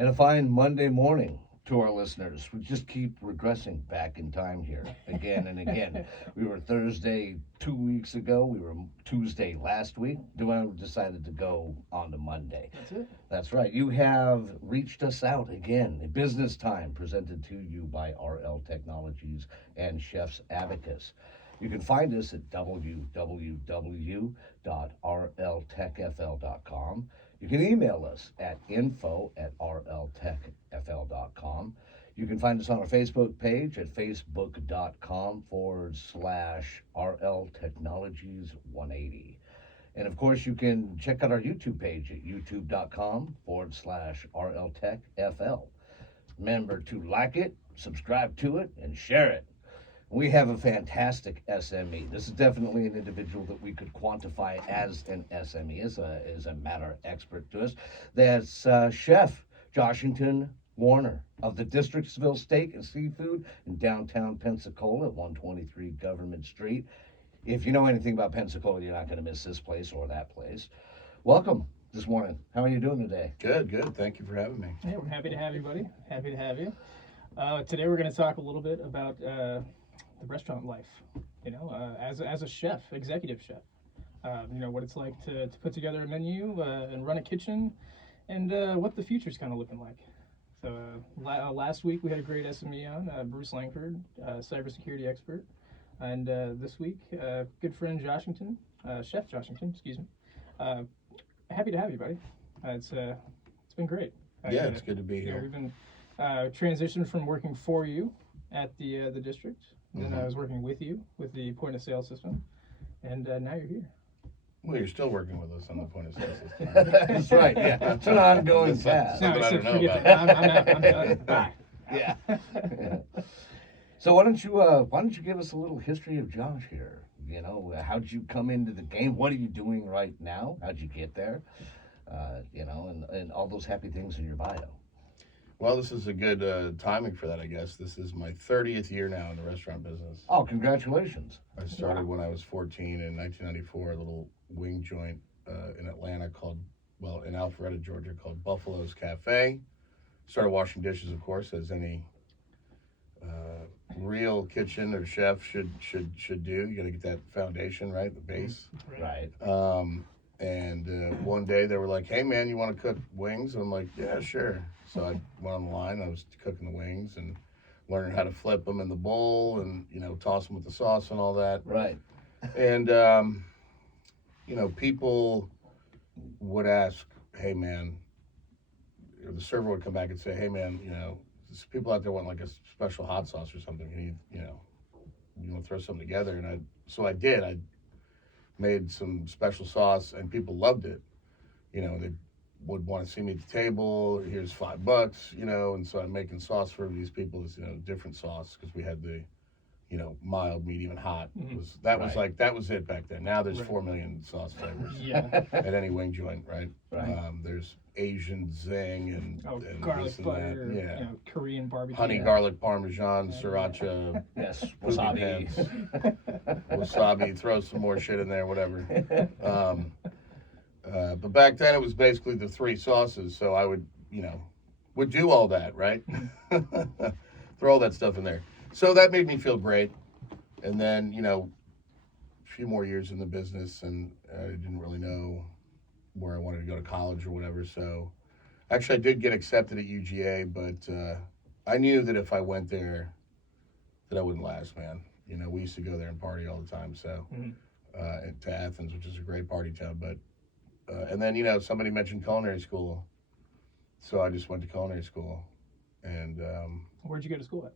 And a fine Monday morning to our listeners. We just keep regressing back in time here again and again. We were Thursday 2 weeks ago. We were Tuesday last week. Decided to go on to Monday. That's it. That's right. You have reached us out again. Business Time presented to you by RL Technologies and Chef's Abacus. You can find us at www.rltechfl.com. You can email us at info@rltechfl.com. You can find us on our Facebook page at facebook.com/RL Technologies 180. And of course, you can check out our YouTube page at youtube.com/RLTechFL. Remember to like it, subscribe to it, and share it. We have a fantastic SME. This is definitely an individual that we could quantify as an SME, as a matter expert to us. That's Chef Joshington Warner of the District Seville Steak and Seafood in downtown Pensacola at 123 Government Street. If you know anything about Pensacola, you're not going to miss this place or that place. Welcome this morning. How are you doing today? Good, good. Thank you for having me. Yeah, we're happy to have you, buddy. Happy to have you. Today we're going to talk a little bit about the restaurant life. As a chef, executive chef. What it's like to put together a menu and run a kitchen, and what the future's kind of looking like. So last week we had a great SME on, Bruce Langford, cybersecurity expert. And this week, good friend Joshington, Chef Joshington, excuse me. Happy to have you, buddy. It's been great. It's good to be here. We've been transitioned from working for you at the district. Then I was working with you with the point of sale system, and now you're here. Well, you're still working with us on the point of sale system. That's right. Yeah, it's an ongoing task. No, Something I don't know forget about. that. I'm out. I'm done. Bye. Yeah. So why don't you give us a little history of Josh here? How'd you come into the game? What are you doing right now? How'd you get there? And all those happy things in your bio. Well, this is a good timing for that, I guess. This is my 30th year now in the restaurant business. Oh, congratulations. I started when I was 14 in 1994, a little wing joint in Atlanta in Alpharetta, Georgia, called Buffalo's Cafe. Started washing dishes, of course, as any real kitchen or chef should do. You got to get that foundation right, the base. Right. And one day they were like, "Hey man, you want to cook wings?" And I'm like, "Yeah, sure." So I went online. I was cooking the wings and learning how to flip them in the bowl and toss them with the sauce and all that. Right. And people would ask, "Hey man," or the server would come back and say, "Hey man, there's people out there want like a special hot sauce or something. You want to throw something together?" And I did. I made some special sauce, and people loved it. They would want to see me at the table. Here's $5, and so I'm making sauce for these people. It's different sauce because we had the mild, medium, and hot. That was it back then. Now there's 4 million sauce flavors. Yeah. At any wing joint, right? Right. There's Asian zing and Garlic this and butter, that. Yeah. Korean barbecue. Honey, garlic, parmesan, sriracha, Yes. poopy Wasabi. pants, wasabi, throw some more shit in there, whatever. But back then it was basically the three sauces, so I would do all that, right? Throw all that stuff in there. So that made me feel great. And then, a few more years in the business, and I didn't really know where I wanted to go to college or whatever. So actually I did get accepted at UGA, but I knew that if I went there that I wouldn't last, man. We used to go there and party all the time. So to Athens, which is a great party town. But and then, somebody mentioned culinary school. So I just went to culinary school. And Where'd you go to school at?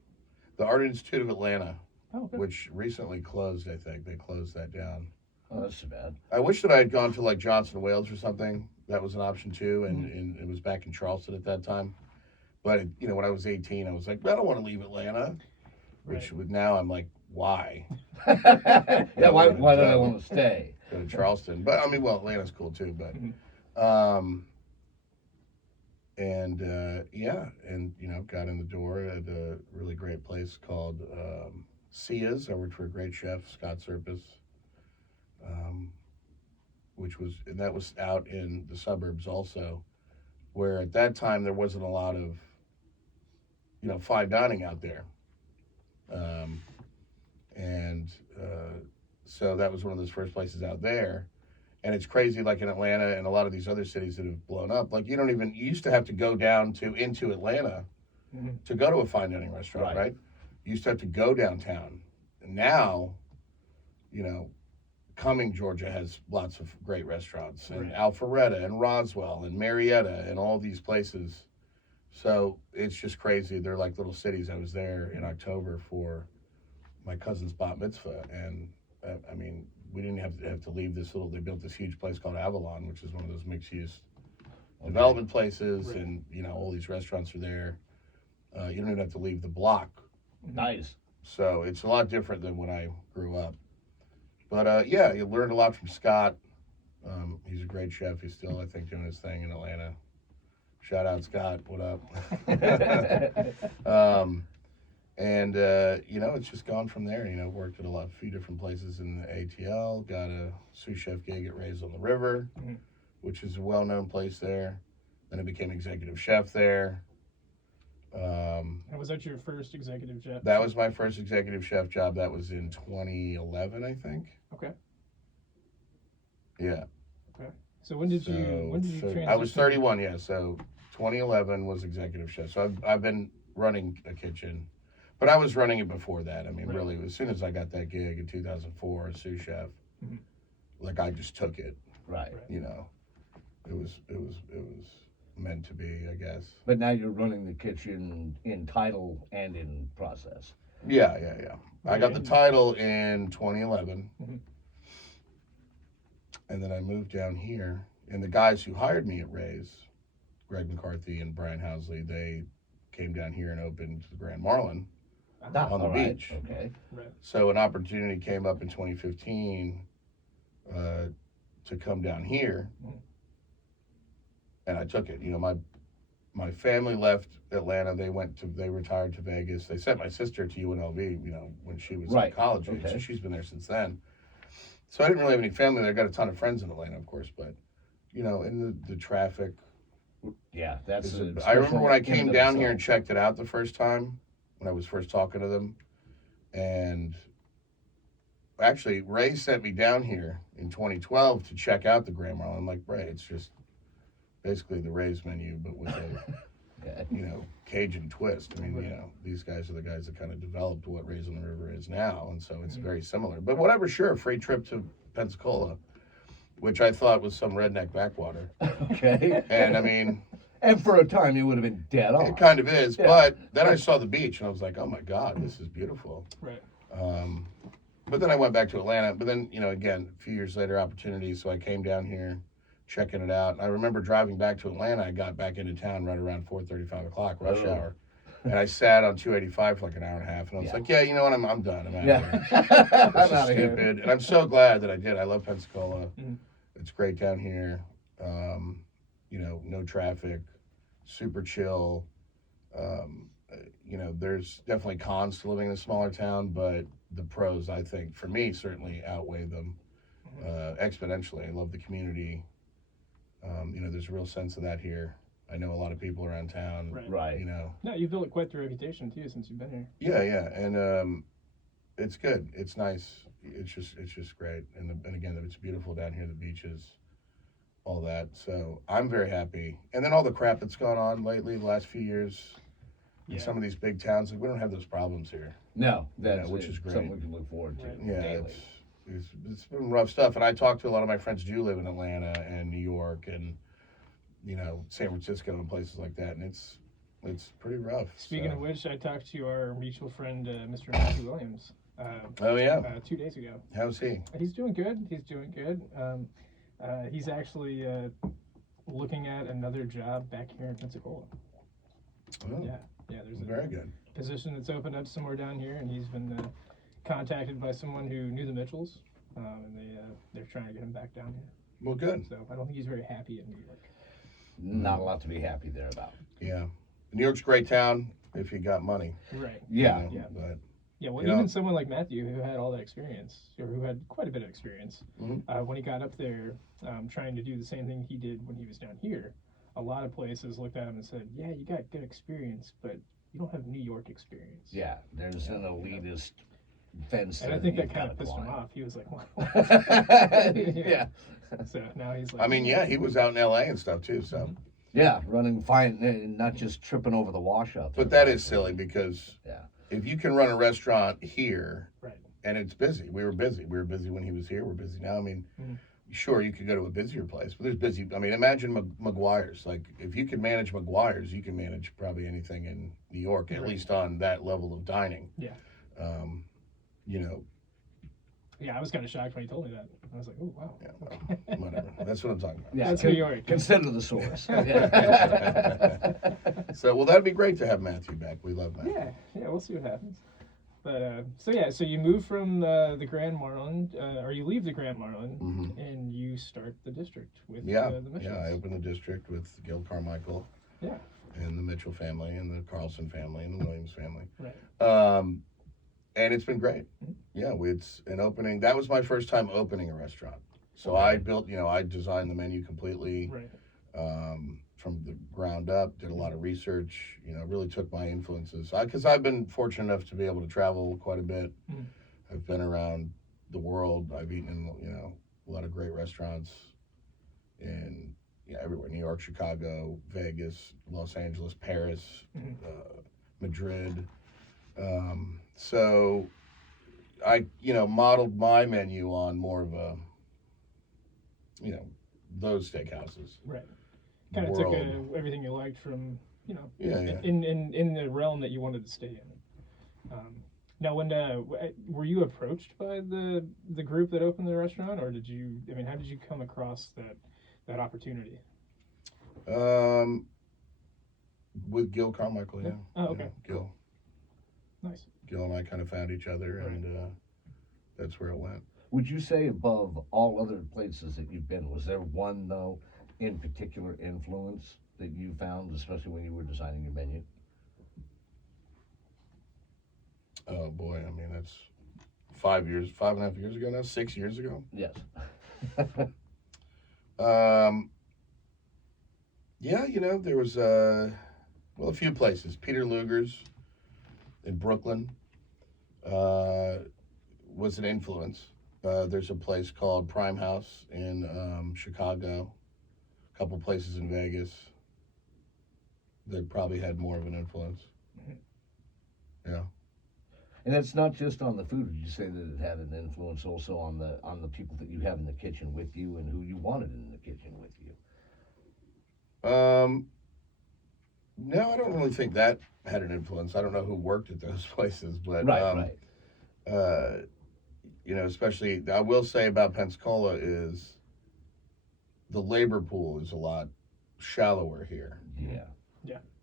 the Art Institute of Atlanta, Oh, good. which recently closed, I think. They closed that down. Oh, that's too bad. I wish that I had gone to like Johnson Wales or something. That was an option too, and it was back in Charleston at that time. But when I was 18, I was like, I don't want to leave Atlanta. Which now I'm like, why? Yeah. Why don't I want to stay? Go to Charleston, but Atlanta's cool too. But got in the door at a really great place called Sia's. I worked for a great chef, Scott Serpis. That was out in the suburbs also. where at that time there wasn't a lot of, fine dining out there. Um, and so that was one of those first places out there. And it's crazy, like in Atlanta and a lot of these other cities that have blown up. Like you used to have to go down into Atlanta to go to a fine dining restaurant, right? You used to have to go downtown. And now, Cumming, Georgia has lots of great restaurants, and Alpharetta and Roswell and Marietta and all these places. So it's just crazy. They're like little cities. I was there in October for my cousin's bat mitzvah, and I mean, we didn't have to leave this little. They built this huge place called Avalon, which is one of those mixed-use development places, and all these restaurants are there. You don't even have to leave the block. Nice. So it's a lot different than when I grew up. But yeah, you learned a lot from Scott. He's a great chef. He's still, I think, doing his thing in Atlanta. Shout out, Scott. What up? It's just gone from there. Worked at a few different places in the ATL. Got a sous chef gig at Ray's on the River, which is a well-known place there. Then I became executive chef there. And was that your first executive chef? That was my first executive chef job. That was in 2011, I think. Okay. Yeah. Okay. So when did you transition? I was 31, yeah. So 2011 was executive chef. So I've been running a kitchen, but I was running it before that. I mean, really, as soon as I got that gig in 2004 as sous chef, like I just took it. Right. It was meant to be, I guess. But now you're running the kitchen in title and in process. Yeah. I got the title in 2011. And then I moved down here. And the guys who hired me at Ray's, Greg McCarthy and Brian Housley, they came down here and opened the Grand Marlin on the beach. Okay. Right. So an opportunity came up in 2015 to come down here. And I took it. My family left Atlanta. They retired to Vegas. They sent my sister to UNLV, when she was in college age. So she's been there since then. So I didn't really have any family there. I got a ton of friends in Atlanta, of course, but in the traffic. Yeah, that's. I remember when I came down here and checked it out the first time, when I was first talking to them, and actually Ray sent me down here in 2012 to check out the Grand Marlin. I'm like, Ray, it's just basically the Ray's menu, but with a Cajun twist. I mean, these guys are the guys that kind of developed what Ray's on the River is now, and so it's very similar. But whatever, sure, free trip to Pensacola, which I thought was some redneck backwater. Okay. And I mean, and for a time you would have been dead on. it kind of is, but then I saw the beach and I was like, oh my God, this is beautiful. Right. But then I went back to Atlanta. But then, again, a few years later, opportunities. So I came down here, checking it out. And I remember driving back to Atlanta. I got back into town right around 4:30, 5 o'clock, rush hour. And I sat on 285 for like an hour and a half. And I was like, yeah, you know what? I'm done. I'm out of here. This is stupid. And I'm so glad that I did. I love Pensacola. It's great down here. No traffic, super chill. There's definitely cons to living in a smaller town, but the pros, I think, for me, certainly outweigh them exponentially. I love the community. There's a real sense of that here. I know a lot of people around town. Right. No, you've built quite the reputation too since you've been here. Yeah, and it's good. It's nice. It's just great. And again, it's beautiful down here. The beaches, all that. So I'm very happy. And then all the crap that's gone on lately, the last few years, in some of these big towns, like we don't have those problems here. No, that's which is great. Something we can look forward to. Yeah, daily. it's been rough stuff. And I talked to a lot of my friends who do live in Atlanta and New York and San Francisco and places like that, and it's pretty rough. Speaking of which, I talked to our mutual friend, Mr. Matthew Williams. 2 days ago. How's he? He's doing good. He's actually looking at another job back here in Pensacola. Oh, yeah. There's a very good position that's opened up somewhere down here, and he's been contacted by someone who knew the Mitchells, and they're trying to get him back down here. Well, good. So I don't think he's very happy in New York. Not a lot to be happy there about. Yeah, New York's a great town if you got money. Right. Yeah. But even someone like Matthew, who had all that experience, or who had quite a bit of experience, when he got up there, trying to do the same thing he did when he was down here, a lot of places looked at him and said, "Yeah, you got good experience, but you don't have New York experience." Yeah, there's an elitist fence. And I think that kind of pissed him off. He was like, "What?" Yeah. So now he's like, I mean, yeah, he was out in L.A. and stuff too. So, Yeah, running fine, and not just tripping over the washout. but that is silly because Yeah. if you can run a restaurant here Right. and it's busy, we were busy. We were busy when he was here. We're busy now. I mean, sure, you could go to a busier place, but there's busy. I mean, imagine McGuire's. Like, if you can manage McGuire's, you can manage probably anything in New York, at Right. least on that level of dining. Yeah. You know, Yeah, I was kind of shocked when he told me that. I was like, "Oh, wow." yeah, well, whatever. That's what I'm talking about. Yeah, That's New York. Consider the source. Yeah. So, well, that'd be great to have Matthew back. We love Matthew. Yeah, we'll see what happens. But so you move from the Grand Marlin, or you leave the Grand Marlin, Mhm. and you start the district with Yeah, the Mitchells. yeah. I opened the district with Gil Carmichael Yeah, and the Mitchell family and the Carlson family and the Williams family. right. And it's been great. Yeah, it's an opening. That was my first time opening a restaurant. So Okay. I built, I designed the menu completely Right. from the ground up, did a lot of research, really took my influences. Because I've been fortunate enough to be able to travel quite a bit. Mhm. I've been around the world. I've eaten in, a lot of great restaurants in everywhere: New York, Chicago, Vegas, Los Angeles, Paris, Mhm. Madrid. So I, modeled my menu on more of a, those steakhouses. Right. Kind of took World. everything you liked from Yeah. in the realm that you wanted to stay in. Now, when were you approached by the group that opened the restaurant, or did you? I mean, how did you come across that opportunity? With Gil Carmichael, yeah. Oh, okay. Gil Nice. and I kind of found each other, Right. and that's where it went. Would you say above all other places that you've been, was there one though in particular influence that you found, especially when you were designing your menu? Oh boy, I mean that's 5.5 years ago now, 6 years ago. Yes. Yeah, there was a few places. Peter Luger's in Brooklyn was an influence. There's a place called Prime House in Chicago, a couple places in Vegas that probably had more of an influence. Yeah. And it's not just on the food. Did you say that it had an influence also on the people that you have in the kitchen with you and who you wanted in the kitchen with you? No, I don't really think that had an influence. I don't know who worked at those places, but Right. especially I will say about Pensacola is the labor pool is a lot shallower here. Yeah.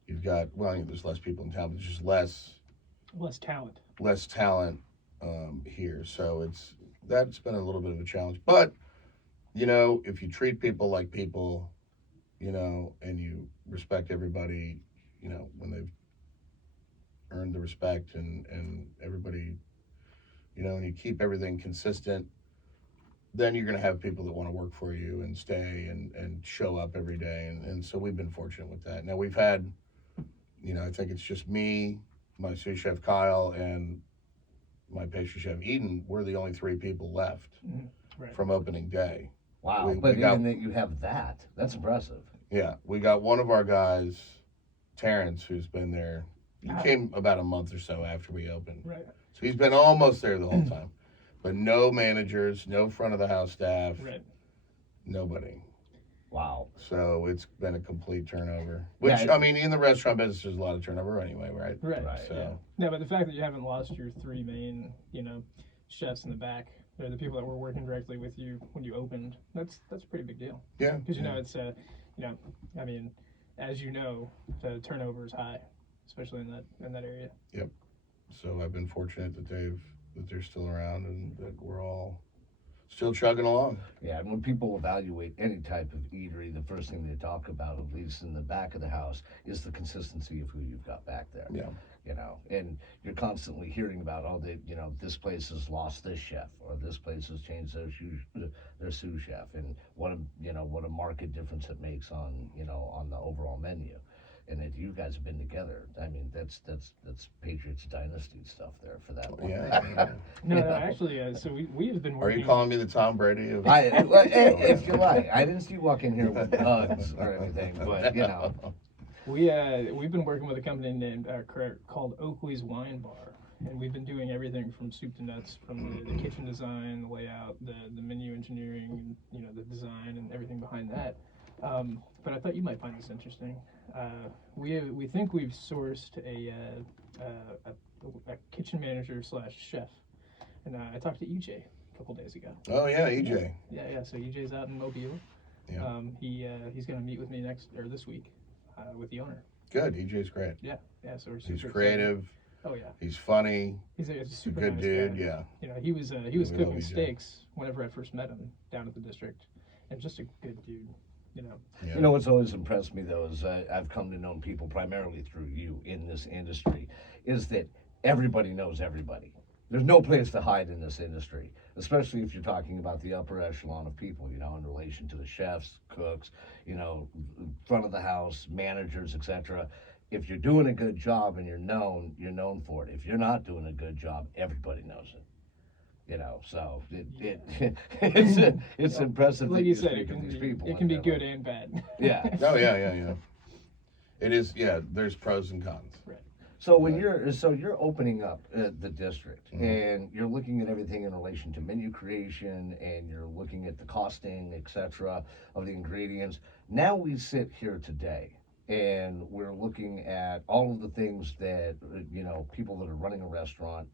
You've got there's less people in town, but there's just less talent here. So that's been a little bit of a challenge. But if you treat people like people, and you respect everybody, when they've earned the respect and everybody, and you keep everything consistent, then you're going to have people that want to work for you and stay and show up every day. And so we've been fortunate with that. Now we've had, I think it's just me, my sous chef Kyle, and my pastry chef Eden. We're the only 3 people left Right. from opening day. Wow. But even that you have that's impressive. Yeah, we got one of our guys, Terrence, who's been there. He came about a month or so after we opened. Right. So he's been almost there the whole time. But no managers, no front of the house staff, Right. nobody. Wow. So it's been a complete turnover. Which, Yeah, in the restaurant business, there's a lot of turnover anyway, right? Right. So, Yeah. No, but the fact that you haven't lost your 3 main, chefs in the back, they're the people that were working directly with you when you opened. That's a pretty big deal. yeah. Because it's I mean, as you know, the turnover is high, especially in that area. So I've been fortunate that they're still around and that we're all still chugging along. Yeah, and when people evaluate any type of eatery, the first thing they talk about, at least in the back of the house, is the consistency of who you've got back there. Yeah. And you're constantly hearing about, this place has lost this chef, or this place has changed their sous chef, and what a market difference it makes on the menu, and that you guys have been together. I mean, that's Patriots dynasty stuff there for that one. Yeah. No, actually, so we've been Are working. you calling me the Tom Brady of? If you like, I didn't see you walk in here with hugs or anything, but you know. We've been working with a company called Oakley's Wine Bar, and we've been doing everything from soup to nuts, from the kitchen design, the layout, the menu engineering, and, the design and everything behind that. But I thought you might find this interesting. We think we've sourced a kitchen manager / chef, and I talked to EJ a couple days ago. Oh yeah, EJ. Yeah. So EJ's out in Mobile. Yeah. He's going to meet with me this week. With the owner. Good. EJ's great. Yeah. So we're He's super creative. excited. Oh yeah. He's funny. He's a super Good nice dude. guy. Yeah. He was We cooking love EJ. steaks whenever I first met him down at the district, and just a good dude. Yeah. You know what's always impressed me though is I've come to know people primarily through you in this industry, is that everybody knows everybody. There's no place to hide in this industry, especially if you're talking about the upper echelon of people, in relation to the chefs, cooks, front of the house, managers, etc. If you're doing a good job and you're known for it. If you're not doing a good job, everybody knows it. So it's impressive Like that you you said, speak of these people. it can be and, good and bad. Yeah. Oh yeah. It is. Yeah. There's pros and cons. Right. So when you're opening up the district Mhm. and you're looking at everything in relation to menu creation and you're looking at the costing, etc., of the ingredients. Now we sit here today and we're looking at all of the things that people that are running a restaurant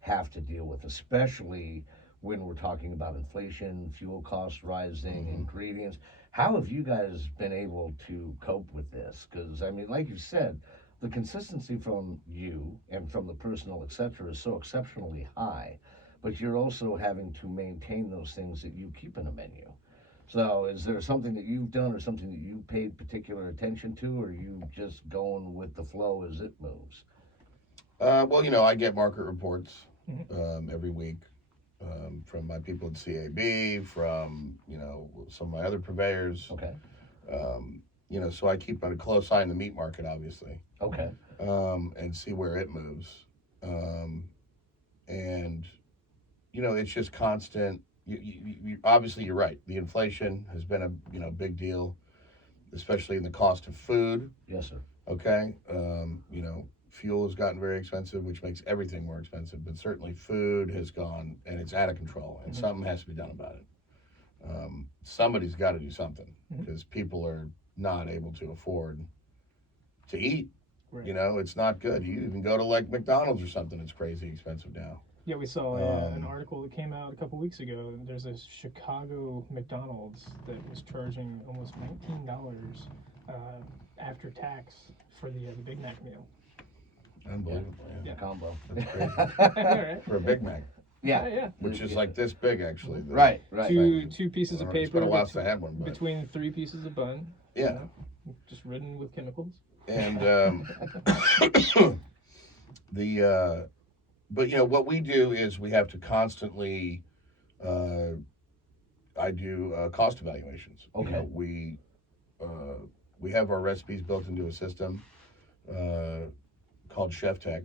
have to deal with, especially when we're talking about inflation, fuel costs rising, Mhm. ingredients. How have you guys been able to cope with this? Because I mean, like you said, the consistency from you and from the personal, etc., is so exceptionally high, but you're also having to maintain those things that you keep in a menu. So is there something that you've done or something that you paid particular attention to, or are you just going with the flow as it moves? Well, I get market reports Mhm. every week from my people at CAB, from some of my other purveyors. Okay. So I keep a close eye on the meat market, obviously, Okay. and see where it moves. And it's just constant. Obviously, you're right. The inflation has been a big deal, especially in the cost of food. Yes, sir. Okay. Fuel has gotten very expensive, which makes everything more expensive. But certainly, food has gone and it's out of control, and something has to be done about it. Somebody's got to do something because people are not able to afford to eat. Right. It's not good. You even go to like McDonald's or something, it's crazy expensive now. Yeah, we saw an article that came out a couple weeks ago. There's a Chicago McDonald's that was charging almost $19 after tax for the Big Mac meal. Unbelievable. The combo. That's crazy. All right. For a Big Mac, Yeah. which is like this big actually. Right. Two pieces of It's paper been a while since I had one, but between 3 pieces of bun. yeah. Just ridden with chemicals. And but what we do is we have to constantly I do cost evaluations. Okay. We have our recipes built into a system called Chef Tech,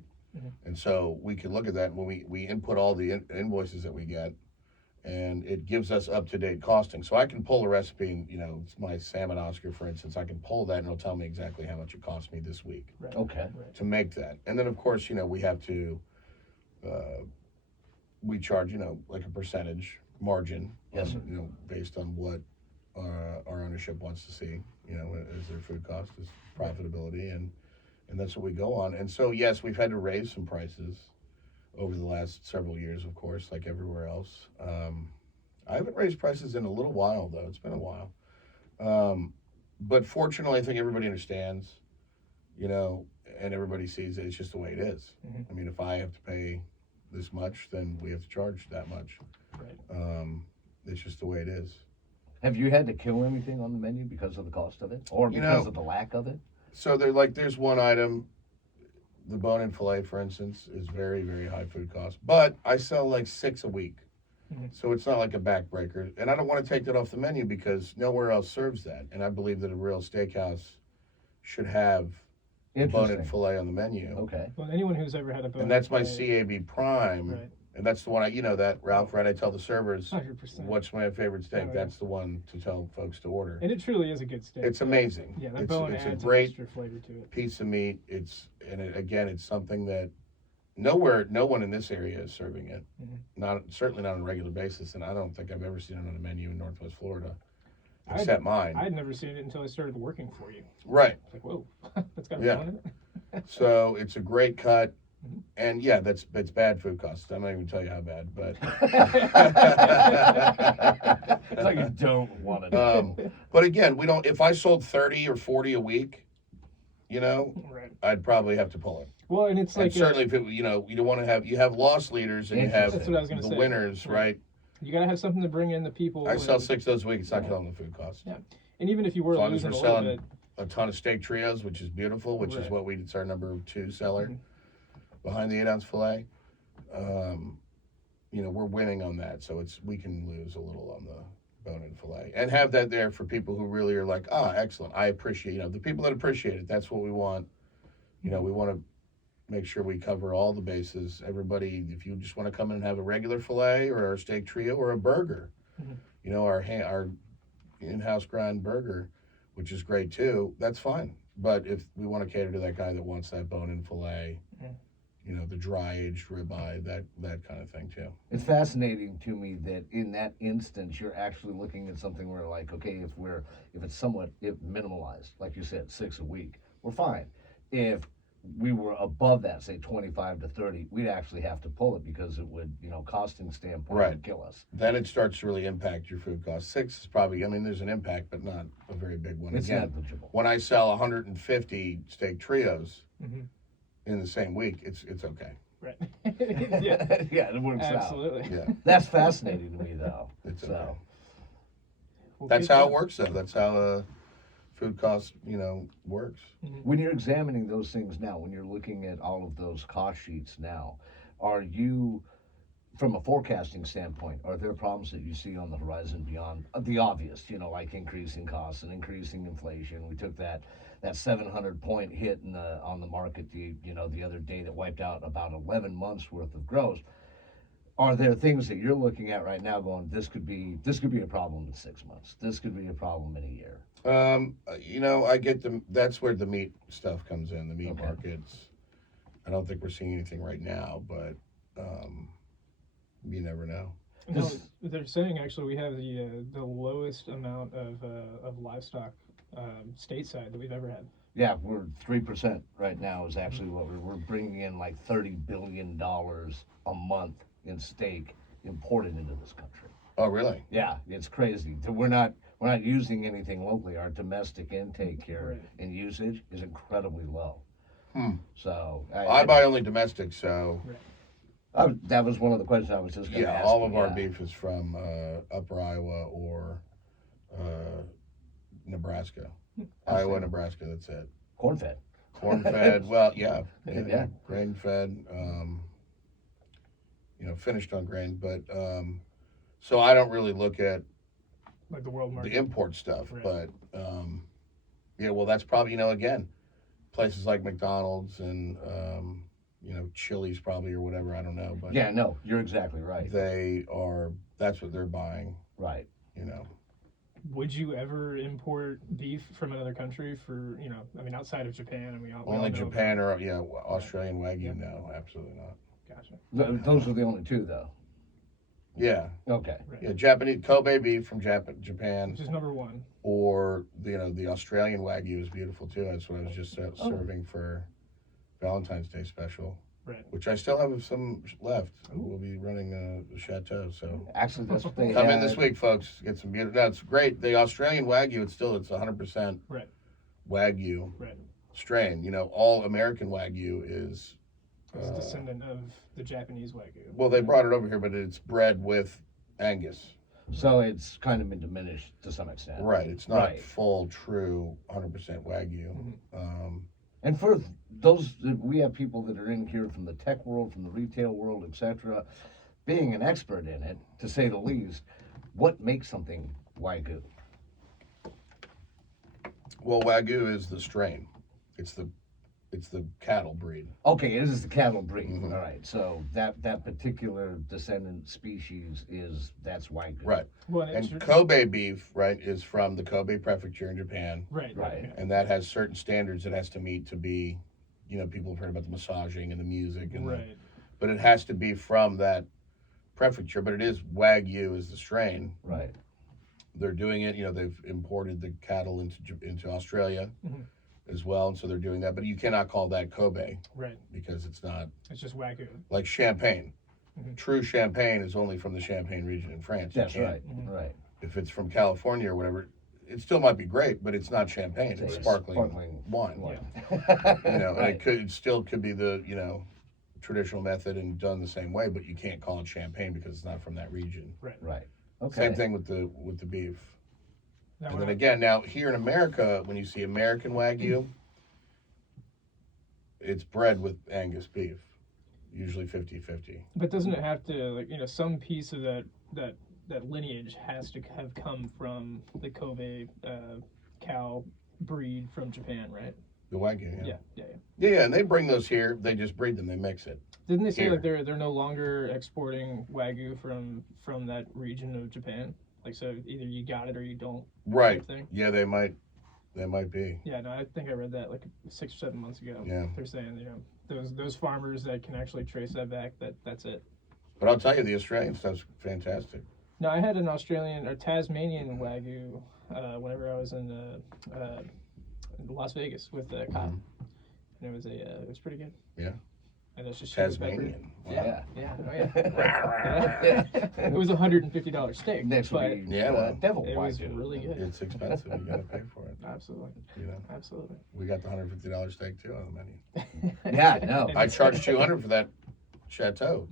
and so we can look at that when we input all the invoices that we get, and it gives us up-to-date costing. So I can pull a recipe, and it's my salmon Oscar, for instance. I can pull that, and it'll tell me exactly how much it cost me this week Right. Okay. Right. to make that. And then, of course, we have to we charge, like a percentage margin, Yes, sir. based on what our ownership wants to see, as their food cost is profitability, and that's what we go on. And so, yes, we've had to raise some prices over the last several years, of course, like everywhere else. I haven't raised prices in a little while, though. It's been a while. But fortunately, I think everybody understands, and everybody sees it. It's just the way it is. Mhm. I mean, if I have to pay this much, then we have to charge that much. Right. It's just the way it is. Have you had to kill anything on the menu because of the cost of it, or because of the lack of it? So there's one item, the bone-in fillet, for instance, is very, very high food cost. But I sell like 6 a week. So it's not like a backbreaker. And I don't want to take that off the menu because nowhere else serves that. And I believe that a real steakhouse should have bone-in Interesting. fillet on the menu. Okay. Well, anyone who's ever had a bone And that's my fillet- CAB Prime. Right. And that's the one that Ralph, right? I tell the servers, 100%. what's my favorite steak? Oh, yeah. That's the one to tell folks to order. And it truly is a good steak. It's amazing. Yeah, that it's bone it's adds a great extra flavor to it. piece of meat. Again, it's something that no one in this area is serving it. Mhm. Certainly not on a regular basis, and I don't think I've ever seen it on a menu in Northwest Florida, except mine. I'd never seen it until I started working for you. Right. It's like, whoa, that's got a Yeah. bone in it. So it's a great cut, Mhm. and yeah, it's bad food costs. I'm not even tell you how bad, but It's like you don't want to know. but again, we don't. If I sold 30 or 40 a week, Right. I'd probably have to pull it. Well, and it's And like certainly, if it, you don't want to have loss leaders and you have That's what I was gonna the say. winners, right? you gotta have something to bring in the people. I sell and- 6 those a week. It's not killing the food costs. Yeah. And even if you were As long as losing we're a little selling bit, a ton of steak trios, which is beautiful, which is Right. it's our number 2 seller Mhm. behind the 8-ounce fillet. We're winning on that, so we can lose a little on the bone-in fillet and have that there for people who really are like, excellent. I appreciate, the people that appreciate it. That's what we want. We want to make sure we cover all the bases. Everybody, if you just want to come in and have a regular fillet or our steak trio or a burger, Mhm. our in-house grind burger, which is great too, that's fine. But if we want to cater to that guy that wants that bone-in fillet, Mhm. the dry-aged ribeye, that kind of thing too. It's fascinating to me that in that instance you're actually looking at something where, like, okay, if it's somewhat minimalized, like you said, 6 a week, we're fine. If we were above that, say 25 to 30, we'd actually have to pull it because it would, costing standpoint, Right. would kill us. Then it starts to really impact your food cost. 6 is probably, there's an impact, but not a very big one. It's Again, negligible. when I sell 150 steak trios Mhm. in the same week, it's okay. Right. Yeah. Yeah, it works out. Absolutely. Yeah, That's fascinating to me, though. it's So, okay. Well, That's good how job. it works, though. That's how food cost, works. when you're examining those things now, when you're looking at all of those cost sheets now, are you, from a forecasting standpoint, are there problems that you see on the horizon beyond the obvious, like increasing costs and increasing inflation? We took that 700-point hit on the market the other day that wiped out about 11 months worth of gross. Are there things that you're looking at right now going, this could be a problem in 6 months, this could be a problem in a year? I get that's where the meat stuff comes in, the meat Okay. markets. I don't think we're seeing anything right now, but you never know. No, This- they're saying actually we have the lowest amount of livestock stateside that we've ever had. Yeah, we're 3% right now is actually what we're bringing in, like $30 billion a month in steak imported into this country. Oh, really? Yeah, it's crazy. We're not using anything locally. Our domestic intake here Right. and usage is incredibly low. So I buy only domestic, so that was one of the questions I was just going to yeah, ask. all you, of our yeah. beef is from Upper Iowa or Nebraska. Iowa, Nebraska, that's it. Corn fed. Corn fed, well, yeah, Yeah. grain fed, finished on grain, but so I don't really look at Like the world market. the import stuff, Right. but yeah, well, that's probably again, places like McDonald's and Chili's probably or whatever, I don't know, but Yeah, no, you're exactly right. that's what they're buying, Right. Would you ever import beef from another country for outside of Japan? And we all Only know Japan or Australian Wagyu. No, absolutely not. Gotcha. Those are the only two, though. Yeah, Okay. yeah, Japanese Kobe beef from Japan, Which is number one. or the Australian Wagyu is beautiful too. That's what I was just serving for Valentine's Day special, Right. which I still have some left. We'll be running a chateau, so Actually, that's what they come in had. this week, folks. Get some beautiful. No, it's great. The Australian Wagyu, it's 100% Right. Wagyu Right. strain. All American Wagyu is. It's a descendant of the Japanese Wagyu. Well, they brought it over here, but it's bred with Angus. So it's kind of been diminished to some extent. Right. It's not Right. full, true, 100% Wagyu. And for those, we have people that are in here from the tech world, from the retail world, etc. Being an expert in it, to say the least, what makes something Wagyu? Well, Wagyu is the strain. It's the cattle breed. Okay, this is the cattle breed. Mhm. All right, so that particular descendant species that's Wagyu. Right. Well, And Kobe beef, right, is from the Kobe prefecture in Japan. right. Right. Yeah. And that has certain standards it has to meet to be, people have heard about the massaging and the music. And Right. but it has to be from that prefecture. But it is Wagyu is the strain. Right. They're doing it. They've imported the cattle into Australia Mhm. as well, and so they're doing that. But you cannot call that Kobe Right. because it's not It's just Wagyu. like Champagne. Mhm. True Champagne is only from the Champagne region in France. You That's can't- right. Mhm. Right. If it's from California or whatever, it still might be great, but it's not champagne. It's It's sparkling wine. And it still could be the traditional method and done the same way, but you can't call it champagne because it's not from that region. Right. Okay. Same thing with the beef. Now, And when then I- again, now here in America, when you see American Wagyu, it's bred with Angus beef, usually 50-50. But doesn't it have to, like, some piece of that lineage has to have come from the Kobe cow breed from Japan, right? The Wagyu, Yeah. Yeah, and they bring those here. They just breed them. They mix it. Didn't they say Here. like they're no longer exporting Wagyu from that region of Japan? Like, so either you got it or you don't. Right. Type thing. Yeah, they might be. Yeah, no, I think I read that like 6 or 7 months ago. Yeah. They're saying those farmers that can actually trace that back, that's it. But I'll tell you, the Australian stuff's fantastic. No, I had an Australian or Tasmanian Wagyu whenever I was in Las Vegas with Kyle, Mhm. and it was pretty good. Yeah. And that's just sugar pepper. Tasmanian. Wow. Yeah, oh yeah. It was $150 steak, Next but would be Yeah, well, devil it was Wagyu. really good. It's expensive. You got to pay for it. Absolutely, absolutely. We got the $150 steak too on the menu. Yeah, no. I charged $200 for that chateau,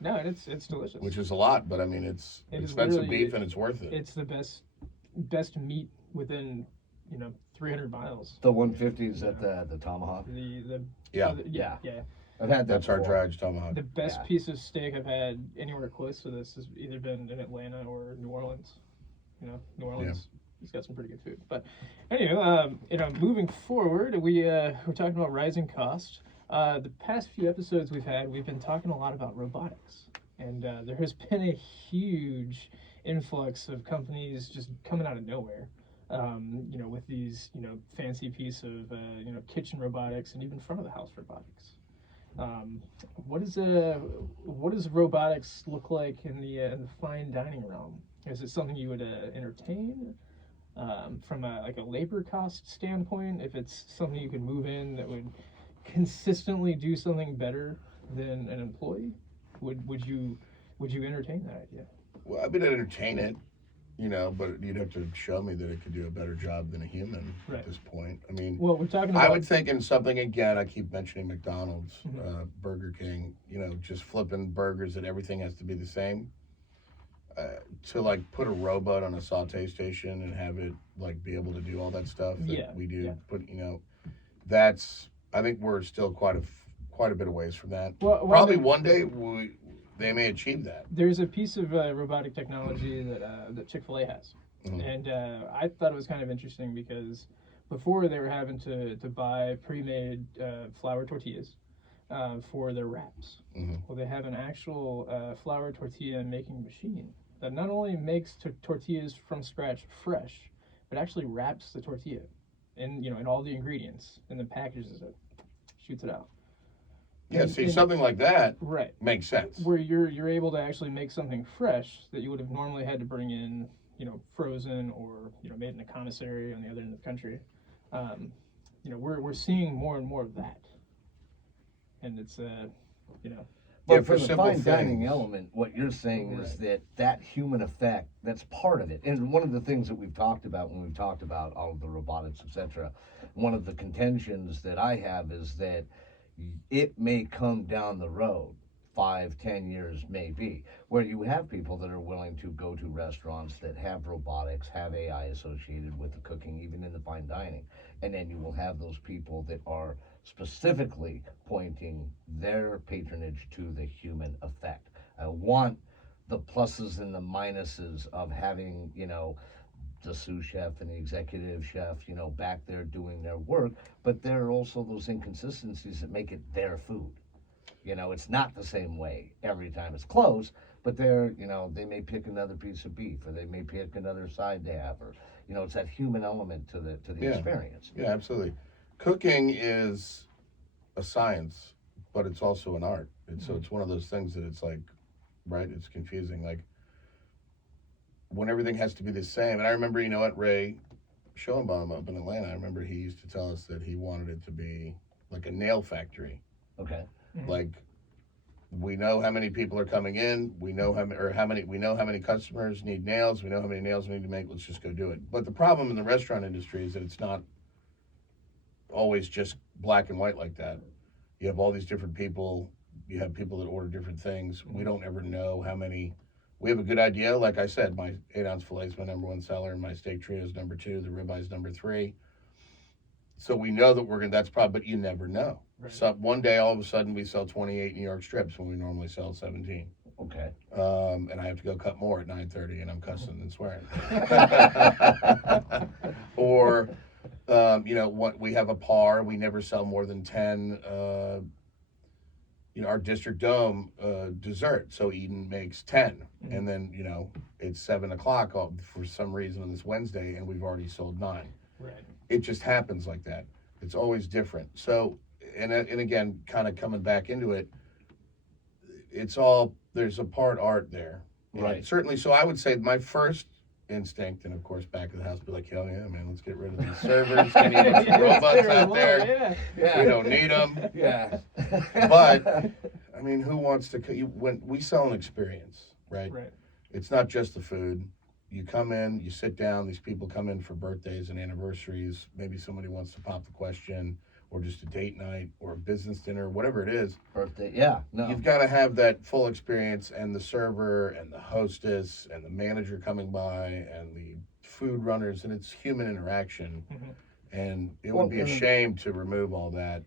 No, and it's delicious. which is a lot, but I mean it's It is expensive literally- beef and it's worth it. It's the best meat within 300 miles. The 150s at the Tomahawk. Yeah. Yeah. I've had that. That's our before. dry tomahawk. The best Yeah. piece of steak I've had anywhere close to this has either been in Atlanta or New Orleans. New Orleans. He's got some pretty good food. But anyway, moving forward, we're talking about rising costs. The past few episodes we've been talking a lot about robotics, and there has been a huge influx of companies just coming out of nowhere. With these, fancy piece of, kitchen robotics and even front of the house robotics. What does robotics look like in the fine dining realm? Is it something you would entertain from a labor cost standpoint? If it's something you could move in that would consistently do something better than an employee, would you entertain that idea? Well, I would entertain it, but you'd have to show me that it could do a better job than a human Right. at this point. I mean, Well, we're talking about. I would think in something, again, I keep mentioning McDonald's, Mhm. Burger King, just flipping burgers that everything has to be the same. To like put a robot on a saute station and have it like be able to do all that stuff that Yeah, we do, yeah. but I think we're still quite a bit of ways from that. Well, Probably one day they may achieve that. There's a piece of robotic technology that Chick-fil-A has, Mhm. and I thought it was kind of interesting because before they were having to buy pre-made flour tortillas for their wraps. Mhm. Well, they have an actual flour tortilla making machine that not only makes tortillas from scratch fresh, but actually wraps the tortilla in all the ingredients and then packages it, shoots it out. Yeah, see, something like that Right. makes sense. Where you're able to actually make something fresh that you would have normally had to bring in, frozen or made in a commissary on the other end of the country. We're seeing more and more of that, and it's But Yeah, for for the simple fine dining things. element, what you're saying is Right. that human effect, that's part of it. And one of the things that we've talked about when we've talked about all of the robotics, etc., one of the contentions that I have is that it may come down the road, 5-10 years maybe, where you have people that are willing to go to restaurants that have robotics, have AI associated with the cooking, even in the fine dining. And then you will have those people that are specifically pointing their patronage to the human effect. I want the pluses and the minuses of having, the sous chef and the executive chef, back there doing their work, but there are also those inconsistencies that make it their food. It's not the same way every time it's close, but they may pick another piece of beef, or they may pick another side to have, or, it's that human element to the Yeah. experience. Yeah, absolutely. Cooking is a science, but it's also an art. And so it's one of those things that it's like, right, it's confusing. Like, when everything has to be the same. And I remember, Ray Schoenbaum up in Atlanta, I remember he used to tell us that he wanted it to be like a nail factory. Okay. Like, we know how many people are coming in. We know how many customers need nails. We know how many nails we need to make. Let's just go do it. But the problem in the restaurant industry is that it's not always just black and white like that. You have all these different people. You have people that order different things. We don't ever know how many. We have a good idea. Like I said, my 8-ounce filet is my number one seller. My steak trio is number 2. The ribeye is number 3. So we know that that's probably, but you never know. Right. So one day, all of a sudden, we sell 28 New York strips when we normally sell 17. Okay. And I have to go cut more at 9:30, and I'm cussing and swearing. Or, what we have a par. We never sell more than 10. Our District Dome dessert. So Eden makes 10, and then it's 7 o'clock for some reason on this Wednesday, and we've already sold 9. Right. It just happens like that. It's always different. So, and again, kind of coming back into it, there's a part art there. Right. Certainly. So I would say my first instinct, and of course back of the house, be like, hell yeah, man, let's get rid of these servers. Can you get some robots out there? Yeah. We don't need them. Yeah. But, I mean, who wants to, when we sell an experience, right? Right. It's not just the food. You come in, you sit down, these people come in for birthdays and anniversaries. Maybe somebody wants to pop the question, or just a date night, or a business dinner, whatever it is. Birthday. Yeah. No. You've got to have that full experience, and the server and the hostess and the manager coming by and the food runners, and it's human interaction. And it would be a shame to remove all that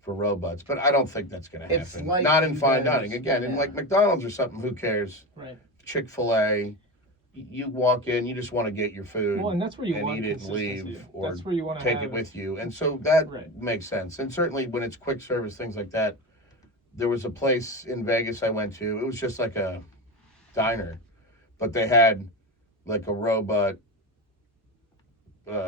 for robots. But I don't think that's going to It's happen. like Not in you fine guys- dining. Again, in yeah. like McDonald's or something, who cares? Right. Chick-fil-A, you walk in, you just want to get your food Well, and that's where you and want eat it and consistency. leave, or That's where you want to take have it with you. And so that Right. makes sense. And certainly when it's quick service, things like that, there was a place in Vegas I went to. It was just like a diner, but they had like a robot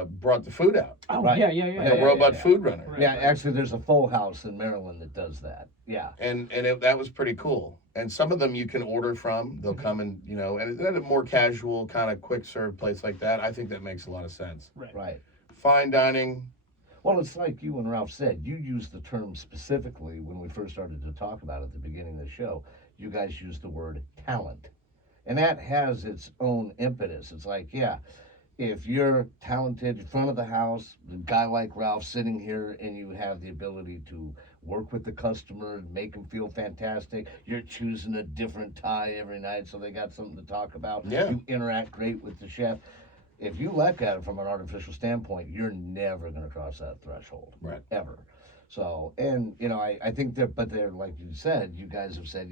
brought the food out. Oh, Right. yeah. Like a robot yeah. food runner. Right. Yeah, actually, there's a full house in Maryland that does that. Yeah. And that was pretty cool. And some of them you can order from. They'll come and, and at a more casual, kind of quick serve place like that, I think that makes a lot of sense. Right. Fine dining, Well, it's like you and Ralph said. You used the term specifically when we first started to talk about it at the beginning of the show. You guys used the word talent. And that has its own impetus. It's like, yeah, if you're talented in front of the house, a guy like Ralph sitting here, and you have the ability to work with the customer, make them feel fantastic. You're choosing a different tie every night so they got something to talk about. Yeah. You interact great with the chef. If you look at it from an artificial standpoint, you're never going to cross that threshold. Right. Ever. So, and, I think that, but they're, like you said, you guys have said,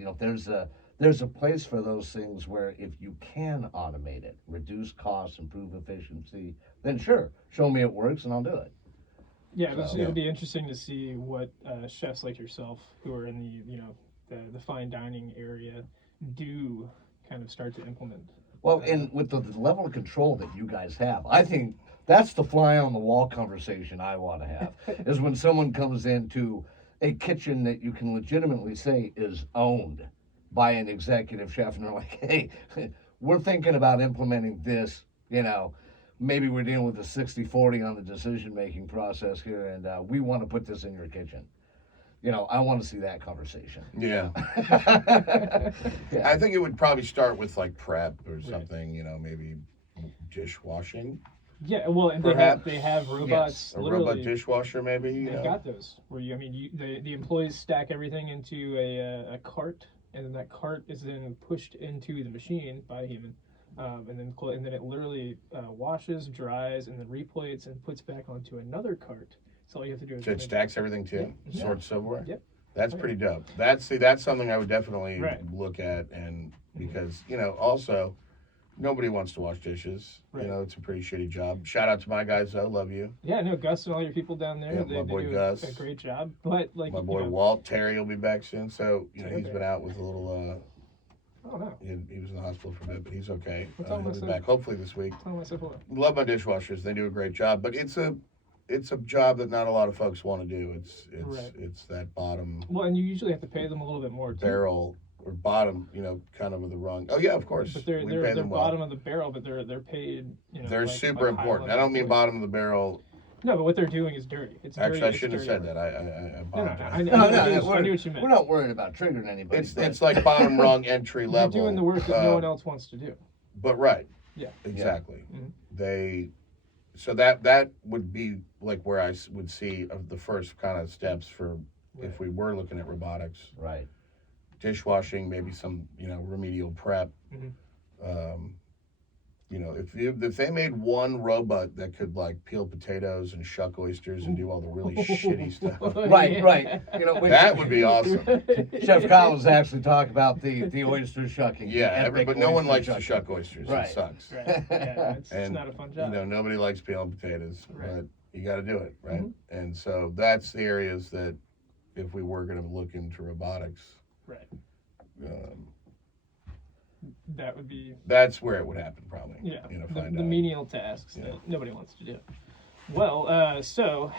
there's a place for those things where if you can automate it, reduce costs, improve efficiency, then sure, show me it works and I'll do it. Yeah, So- it'll be interesting to see what chefs like yourself who are in the fine dining area do kind of start to implement. Well, and with the level of control that you guys have, I think that's the fly on the wall conversation I want to have, is when someone comes into a kitchen that you can legitimately say is owned by an executive chef, and they're like, hey, we're thinking about implementing this, maybe we're dealing with a 60-40 on the decision-making process here, and we want to put this in your kitchen. I want to see that conversation. Yeah. Yeah. I think it would probably start with like prep or something, maybe dishwashing. Yeah, well, and Perhaps. they have robots. A literally, robot dishwasher, maybe. They've got those where the employees stack everything into a cart, and then that cart is then pushed into the machine by a human, and then it literally washes, dries, and then replates and puts back onto another cart. So all you have to do is So it stacks everything too, Yeah. sorts silverware. Yep. That's Okay. pretty dope. That's something I would definitely Right. look at, and because also nobody wants to wash dishes. Right. You know, it's a pretty shitty job. Shout out to my guys though, love you. Yeah, no, Gus and all your people down there, Yeah, they my boy do Gus. a great job. But like My boy you know, Walt, Terry will be back soon. So he's Okay. been out with a little. oh no, He was in the hospital for a bit, but he's okay. Well, tell him He'll I be said- back hopefully this week. tell myself hello. Love my dishwashers; they do a great job. But it's a job that not a lot of folks want to do. Right. It's that bottom Well, and you usually have to pay them a little bit more too. barrel or bottom, kind of with the rung. Oh yeah, of course. But they're We pay them well. bottom of the barrel, but they're paid. They're like- super like important. I high-level don't mean employees. bottom of the barrel. No, but what they're doing is dirty. It's Actually, dirty, I it's shouldn't have dirty said work. that. I No, apologize. I No, knew we're, what you we're meant. not worried about triggering anybody. It's like bottom rung entry You're level. doing the work that no one else wants to do. But right. Yeah. Exactly. Mhm. So that would be like where I would see the first kind of steps for if we were looking at robotics. right. Dishwashing, maybe some remedial prep. Mhm. If they made one robot that could like peel potatoes and shuck oysters and do all the really shitty stuff, Right, right. that would be awesome. Chef Collins actually talked about the oyster shucking. Yeah, the epic but no one oyster likes to shucking. shuck oysters. Right. It sucks. Right. Yeah, it's And, not a fun job. Nobody likes peeling potatoes, Right. but you got to do it, right? Mhm. And so that's the areas that, if we were going to look into robotics, Right. um, That would be that's where it would happen, probably. the find out. menial tasks Yeah. that nobody wants to do. Well, so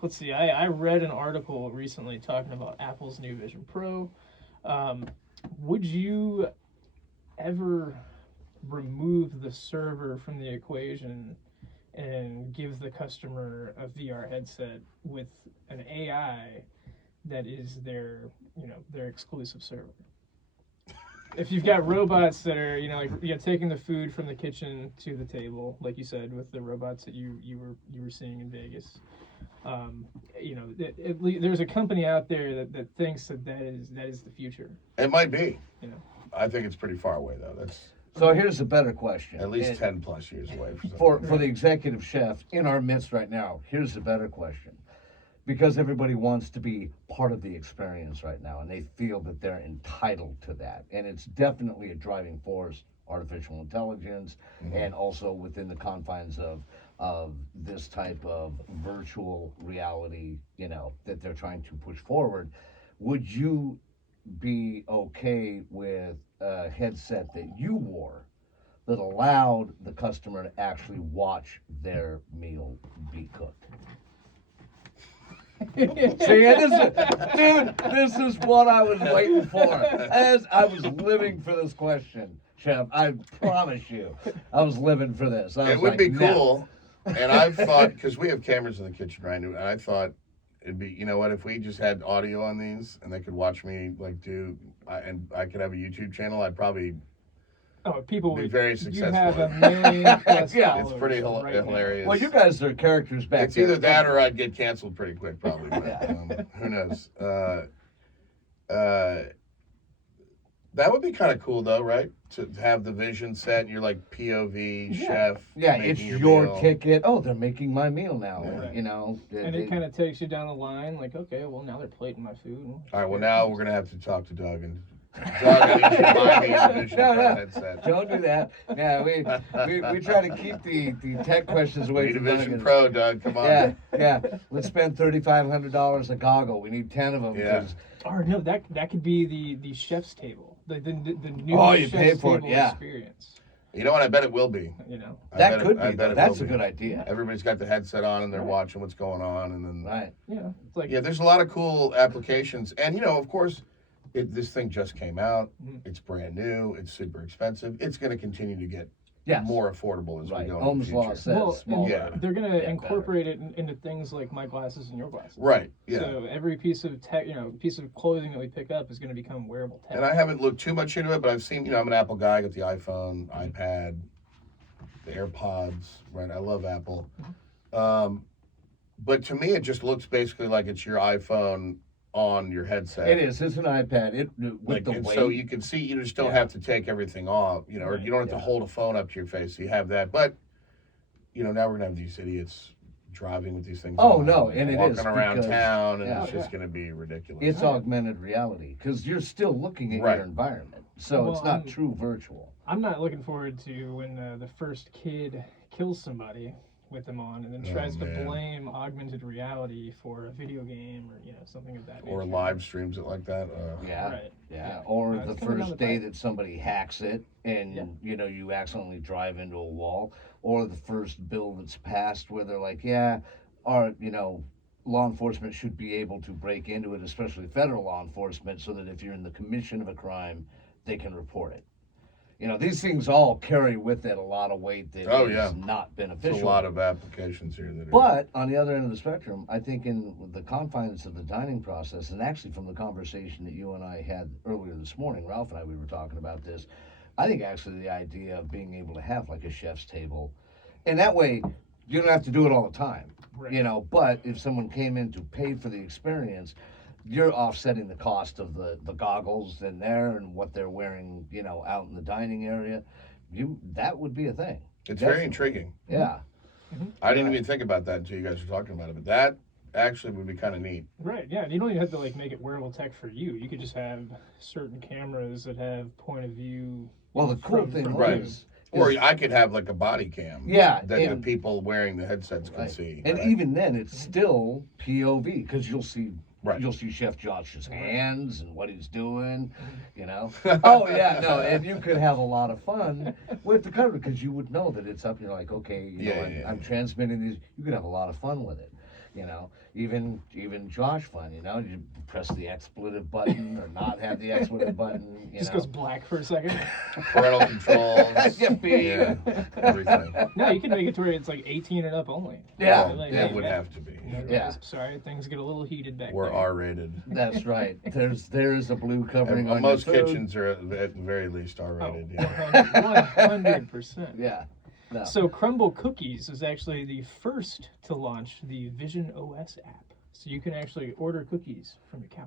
let's see. I read an article recently talking about Apple's new Vision Pro. Would you ever remove the server from the equation and give the customer a VR headset with an AI that is their exclusive server? If you've got robots that are, taking the food from the kitchen to the table, like you said, with the robots that you were seeing in Vegas, there's a company out there that thinks that is the future. It might be. You know, I think it's pretty far away, though. That's So here's a better question. at least And 10 plus years away. for the executive chef in our midst right now. Here's a better question. Because everybody wants to be part of the experience right now, and they feel that they're entitled to that. And it's definitely a driving force, artificial intelligence, and also within the confines of this type of virtual reality, that they're trying to push forward. Would you be okay with a headset that you wore that allowed the customer to actually watch their meal be cooked? See, this is what I was waiting for. As I was living for this question, Chef, I promise you, I was living for this. I was It would like, be "No." cool. And I've thought, because we have cameras in the kitchen right now, and I thought it'd be, if we just had audio on these and they could watch me and I could have a YouTube channel, I'd probably people be would. very You successful. have 1 million plus Yeah. It's followers pretty right now. hilarious. Well, you guys are characters back It's there. either that or I'd get canceled pretty quick, probably. But, Yeah. who knows? That would be kind of cool, though, right? To have the vision set, and you're like POV chef. Yeah, making it's your meal. ticket. Oh, they're making my meal now. Yeah. And it kind of takes you down the line, like, okay, well, now they're plating my food. All right, well, now we're going to have to talk to Doug. And Doug, I need you to buy me a Vision No, Pro no. headset. Don't do that. Yeah, we try to keep the tech questions away Need a from Vision Doug. Pro, Doug. Come on. Yeah. Let's spend $3,500 a goggle. We need 10 of them. Yeah. 'cause- Or no, that could be the chef's table, the new Oh, you chef's pay for it, table yeah. experience. You know what? I bet it will be. I That bet could I be. bet Though. it That's will a be. good idea. Everybody's got the headset on and they're Right. watching what's going on, and then Right. It's like yeah, there's a lot of cool applications, and of course, this thing just came out. Mhm. It's brand new. It's super expensive. It's going to continue to get Yes. more affordable as Right. we go. in Ohm's the law future. says well, smaller. Yeah. they're gonna Yeah, incorporate it into things like my glasses and your glasses. Right. Yeah. So every piece of tech, piece of clothing that we pick up is going to become wearable tech. And I haven't looked too much into it, but I've seen. I'm an Apple guy. I got the iPhone, iPad, the AirPods. Right. I love Apple. But to me, it just looks basically like it's your iPhone on your headset. It is. It's an iPad. With the and weight. so you can see, you just don't Yeah. have to take everything off, or Right, you don't have to yeah. hold a phone up to your face. So you have that, but now we're gonna have these idiots driving with these things. Oh, on no, and it walking is around because- town, and yeah. it's just going to be ridiculous. It's augmented reality because you're still looking at Right. your environment, so Well, it's not true virtual. I'm not looking forward to when the first kid kills somebody with them on and then tries to man. blame augmented reality for a video game or something of that Or nature. live streams it like that. Yeah, Right. yeah. Or It's the coming down first the day pipe. that somebody hacks it and you accidentally drive into a wall, or the first bill that's passed where they're like, yeah, our law enforcement should be able to break into it, especially federal law enforcement, so that if you're in the commission of a crime, they can report it. These things all carry with it a lot of weight that Oh, is yeah. not There's beneficial. a lot of applications here that are. But on the other end of the spectrum, I think in the confines of the dining process, and actually from the conversation that you and I had earlier this morning, Ralph and I, we were talking about this. I think actually the idea of being able to have like a chef's table, and that way you don't have to do it all the time, Right. But if someone came in to pay for the experience, you're offsetting the cost of the goggles in there and what they're wearing, out in the dining area. That would be a thing. It's Definitely. very intriguing. Yeah. I didn't even think about that until you guys were talking about it, but that actually would be kind of neat. Right, yeah. You don't even have to make it wearable tech for you. You could just have certain cameras that have point of view. Well, the cool from- thing from Right. you. is, Or I could have like a body cam. Yeah, That the and- people wearing the headsets can right. see. And right? even then, it's still POV because you'll see Right. you'll see Chef Josh's hands and what he's doing, Oh yeah, no, and you could have a lot of fun with the cover because you would know that it's up. You're like, okay, I'm transmitting these. You could have a lot of fun with it, Even Josh fun, you press the expletive button or not have the expletive button. Just goes black for a second. Parental controls. Yeah, beep. Yeah, everything. No, you can make it to where it's 18 and up only. Yeah. Like, It hey, would man, have to be. Yeah. Sorry, things get a little heated back We're there. R-rated. That's right. There's a blue covering on Most your food. kitchens are at the very least R-rated. Oh, Yeah. 100%. Yeah. No. So Crumble Cookies is actually the first to launch the Vision OS app. So you can actually order cookies from your couch.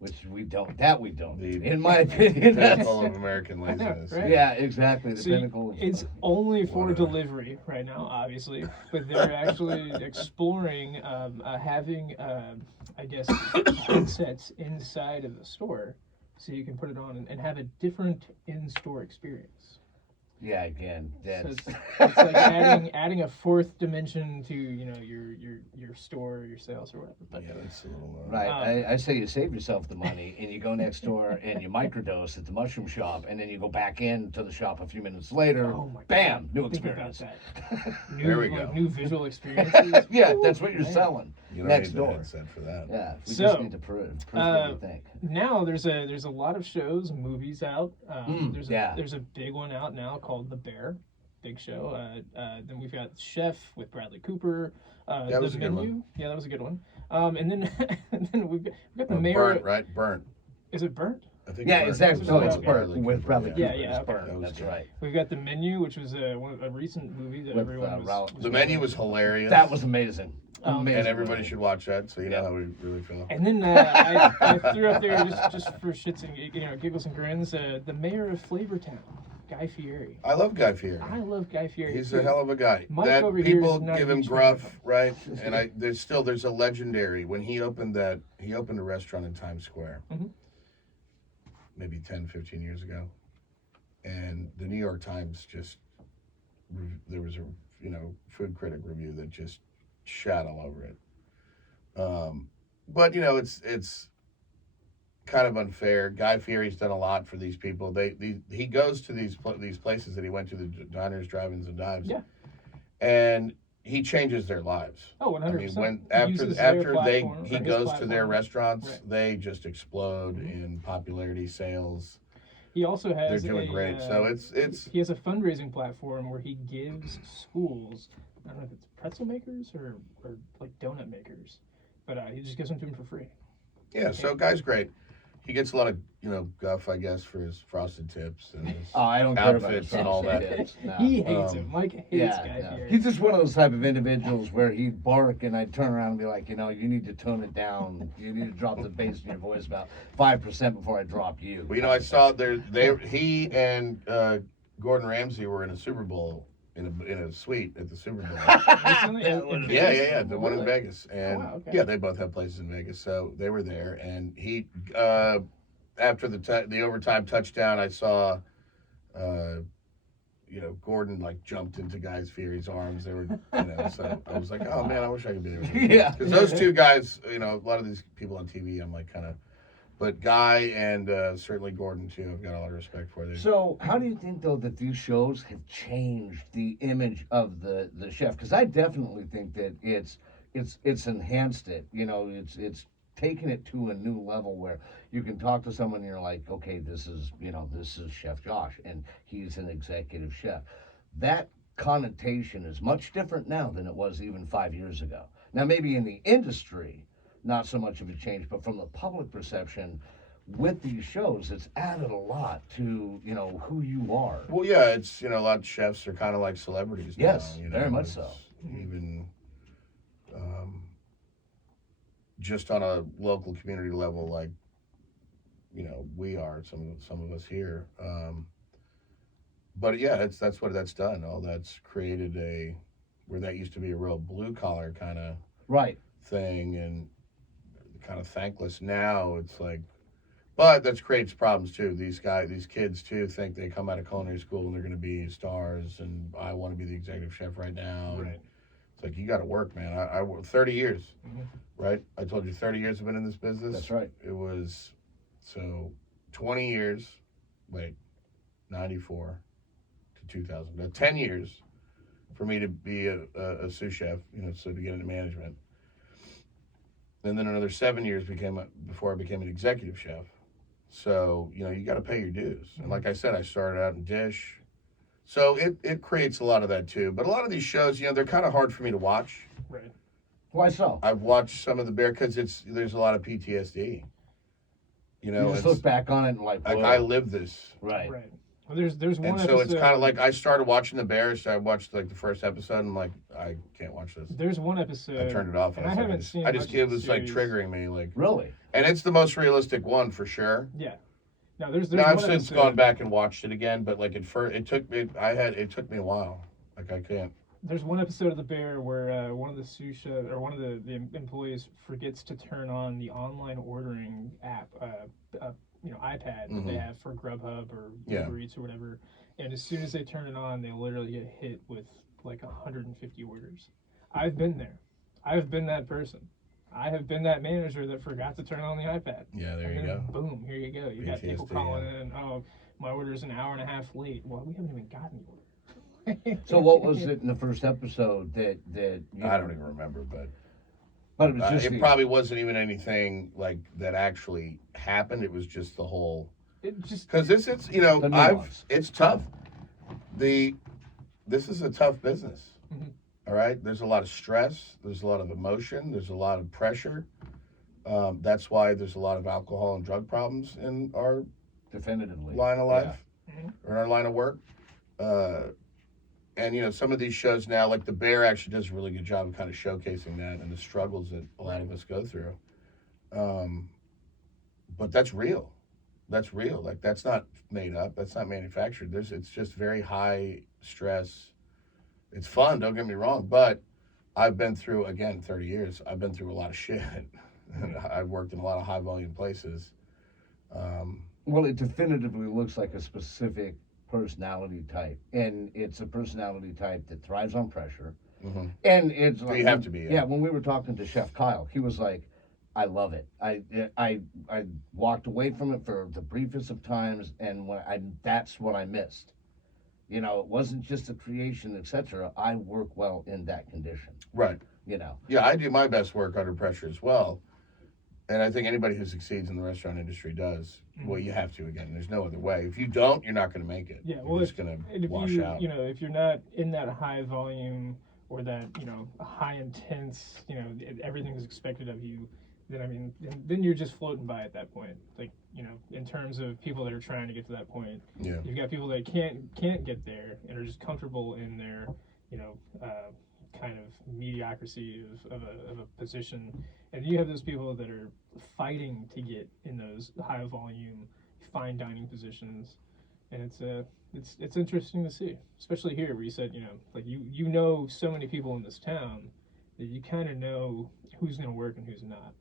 Which we don't. That we don't. The- In my opinion, that's, Pinnacle of American laziness. right? yeah, exactly. The So pinnacle. Of, it's only for Whatever. delivery right now, obviously, but they're actually exploring having, I guess, headsets inside of the store, so you can put it on and have a different in-store experience. yeah, again, So that's it's like adding a fourth dimension to your store, your sales or whatever. But Yeah, that's a little. right. I say you save yourself the money and you go next door and you microdose at the mushroom shop and then you go back into the shop a few minutes later. oh my Bam, God, new think about experience. that. New, There we go. New visual experiences. Yeah, that's what you're Man. selling You don't next need door. the headset for that. Yeah, we So, just need to prove what you think. Now there's a lot of shows, movies out. Yeah. There's a big one out now called The Bear, big show. Then we've got Chef with Bradley Cooper. That was The a good Menu. one. Yeah, that was a good one. And then and then we've got the Or mayor. Burnt, right? Burnt. Is it Burnt? I think Yeah, Burnt exactly. was No, the it's one Burnt Bradley with Cooper, Bradley Yeah, Cooper. yeah, It's okay. Burnt. That was That's good. right. We've got The Menu, which was a recent movie that With, everyone Ralph. was. The Menu was hilarious. That was amazing. Um, Amazing. And everybody should watch that, so you know Yeah. how we really feel. And then I threw up there just for shits and giggles and grins. The mayor of Flavortown, Guy Fieri. I love Guy Fieri. I love Guy Fieri. He's too. a hell of a guy. Mike that over here people is not give a him huge fan gruff, of him. right? And there's a legendary when he opened a restaurant in Times Square. Mhm. Maybe 10, 15 years ago. And the New York Times there was a food critic review that just shat all over it. But it's kind of unfair. Guy Fieri's done a lot for these people. He goes to these places that he went to, the diners, drive-ins, and dives. Yeah. And he changes their lives. Oh, 100%. I mean, when Uses after their platform, he or his goes to their platform. restaurants, Right. they just explode in popularity, sales. He also has They're doing great. So it's he has a fundraising platform where he gives schools, I don't know if it's pretzel makers or like donut makers, but he just gives them to him for free. yeah. So guy's great. He gets a lot of guff, I guess, for his frosted tips and his Oh, I don't care about outfits his and all that. tips. No. He hates him. Mike hates Guy no. Fieri. He's just one of those type of individuals where he'd bark and I'd turn around and be like, you need to tone it down. You need to drop the bass in your voice about 5% before I drop you. Well, I saw he and Gordon Ramsay were in a Super Bowl in a suite at the Super Bowl. Recently? Yeah, the one in Really? Vegas, and wow, okay. yeah, they both have places in Vegas, so they were there. And he, after the overtime touchdown, I saw, uh, Gordon like jumped into Guy Fieri's arms. They were, so I was like, oh man, I wish I could be there. Yeah. Because those two guys, a lot of these people on TV, I'm like kind of, but Guy and certainly Gordon too, I've got a lot of respect for. Them. So, how do you think though that these shows have changed the image of the chef? Because I definitely think that it's enhanced it. It's taken it to a new level where you can talk to someone and you're like, okay, this is Chef Josh, and he's an executive chef. That connotation is much different now than it was even 5 years ago. Now, maybe in the industry, not so much of a change, but from the public perception, with these shows, it's added a lot to who you are. Well, yeah, it's a lot of chefs are kind of like celebrities. Yes, now, very much so. Even just on a local community level, like we are some of us here. But yeah, that's what that's done. All that's created where that used to be a real blue collar kind of Right. thing and kind of thankless. Now it's like, but that creates problems too. These kids too, think they come out of culinary school and they're going to be stars, and I want to be the executive chef right now. Right. It's like, you got to work, man. I worked 30 years, Mm-hmm. right? I told you 30 years I've been in this business. That's right. It was, so 20 years, 94 to 2000. 10 years for me to be a sous chef, so to get into management. And then another 7 years before I became an executive chef. So, you got to pay your dues. And like I said, I started out in dish. So it creates a lot of that too. But a lot of these shows, they're kind of hard for me to watch. Right. Why so? I've watched some of the Bear because there's a lot of PTSD. You just look back on it and like I live this. Right. Right. Well, there's one And so it's episode- kind of like I started watching the Bears. I watched like the first episode and I'm like, I can't watch this. There's one episode. I turned it off. And I was like, haven't seen I just much it of the was like series. triggering me, like, Really? and it's the most realistic one for sure. Yeah. No, there's Now I've one since episode- gone back and watched it again, but like at first it took me a while. Like I can't. There's one episode of The Bear where one of the sous chefs or one of the employees forgets to turn on the online ordering app, iPad that they have for Grubhub or Uber Eats or whatever. And as soon as they turn it on, they literally get hit with like 150 orders. I've been there. I've been that person. I have been that manager that forgot to turn on the iPad. Yeah, there And you then go. Boom, here you go. You got people PTSD, calling in. Oh, my order's an hour and a half late. Well, we haven't even gotten the order. So what was it in the first episode that I don't even remember, but But it was just it probably wasn't even anything like that actually happened. It was just the whole. It just Because it's The nuance. it's tough. This is a tough business. Mhm. All right, there's a lot of stress. There's a lot of emotion. There's a lot of pressure. That's why there's a lot of alcohol and drug problems in our definitively line of life Mhm. or in our line of work. And some of these shows now, like The Bear, actually does a really good job of kind of showcasing that and the struggles that a lot of us go through. But that's real. That's real. Like, that's not made up. That's not manufactured. It's just very high stress. It's fun, don't get me wrong, but I've been through, again, 30 years. I've been through a lot of shit. And I've worked in a lot of high volume places. Well, it definitively looks like a specific personality type, and it's a personality type that thrives on pressure. Mhm. And it's like, You have to be, yeah. When we were talking to Chef Kyle, he was like, I love it. I walked away from it for the briefest of times, and that's what I missed. It wasn't just the creation, etc. I work well in that condition. Right. Yeah, I do my best work under pressure as well. And I think anybody who succeeds in the restaurant industry does. Well, you have to, again. There's no other way. If you don't, you're not going to make it. Yeah, You're well, just going to wash out. If you're not in that high volume or that, high intense, everything's expected of you, then then you're just floating by at that point. Like, in terms of people that are trying to get to that point, Yeah. you've got people that can't get there and are just comfortable in their, kind of mediocrity of a position, and you have those people that are fighting to get in those high volume, fine dining positions. and it's interesting to see, especially here where you said like you know so many people in this town that you kind of know who's going to work and who's not.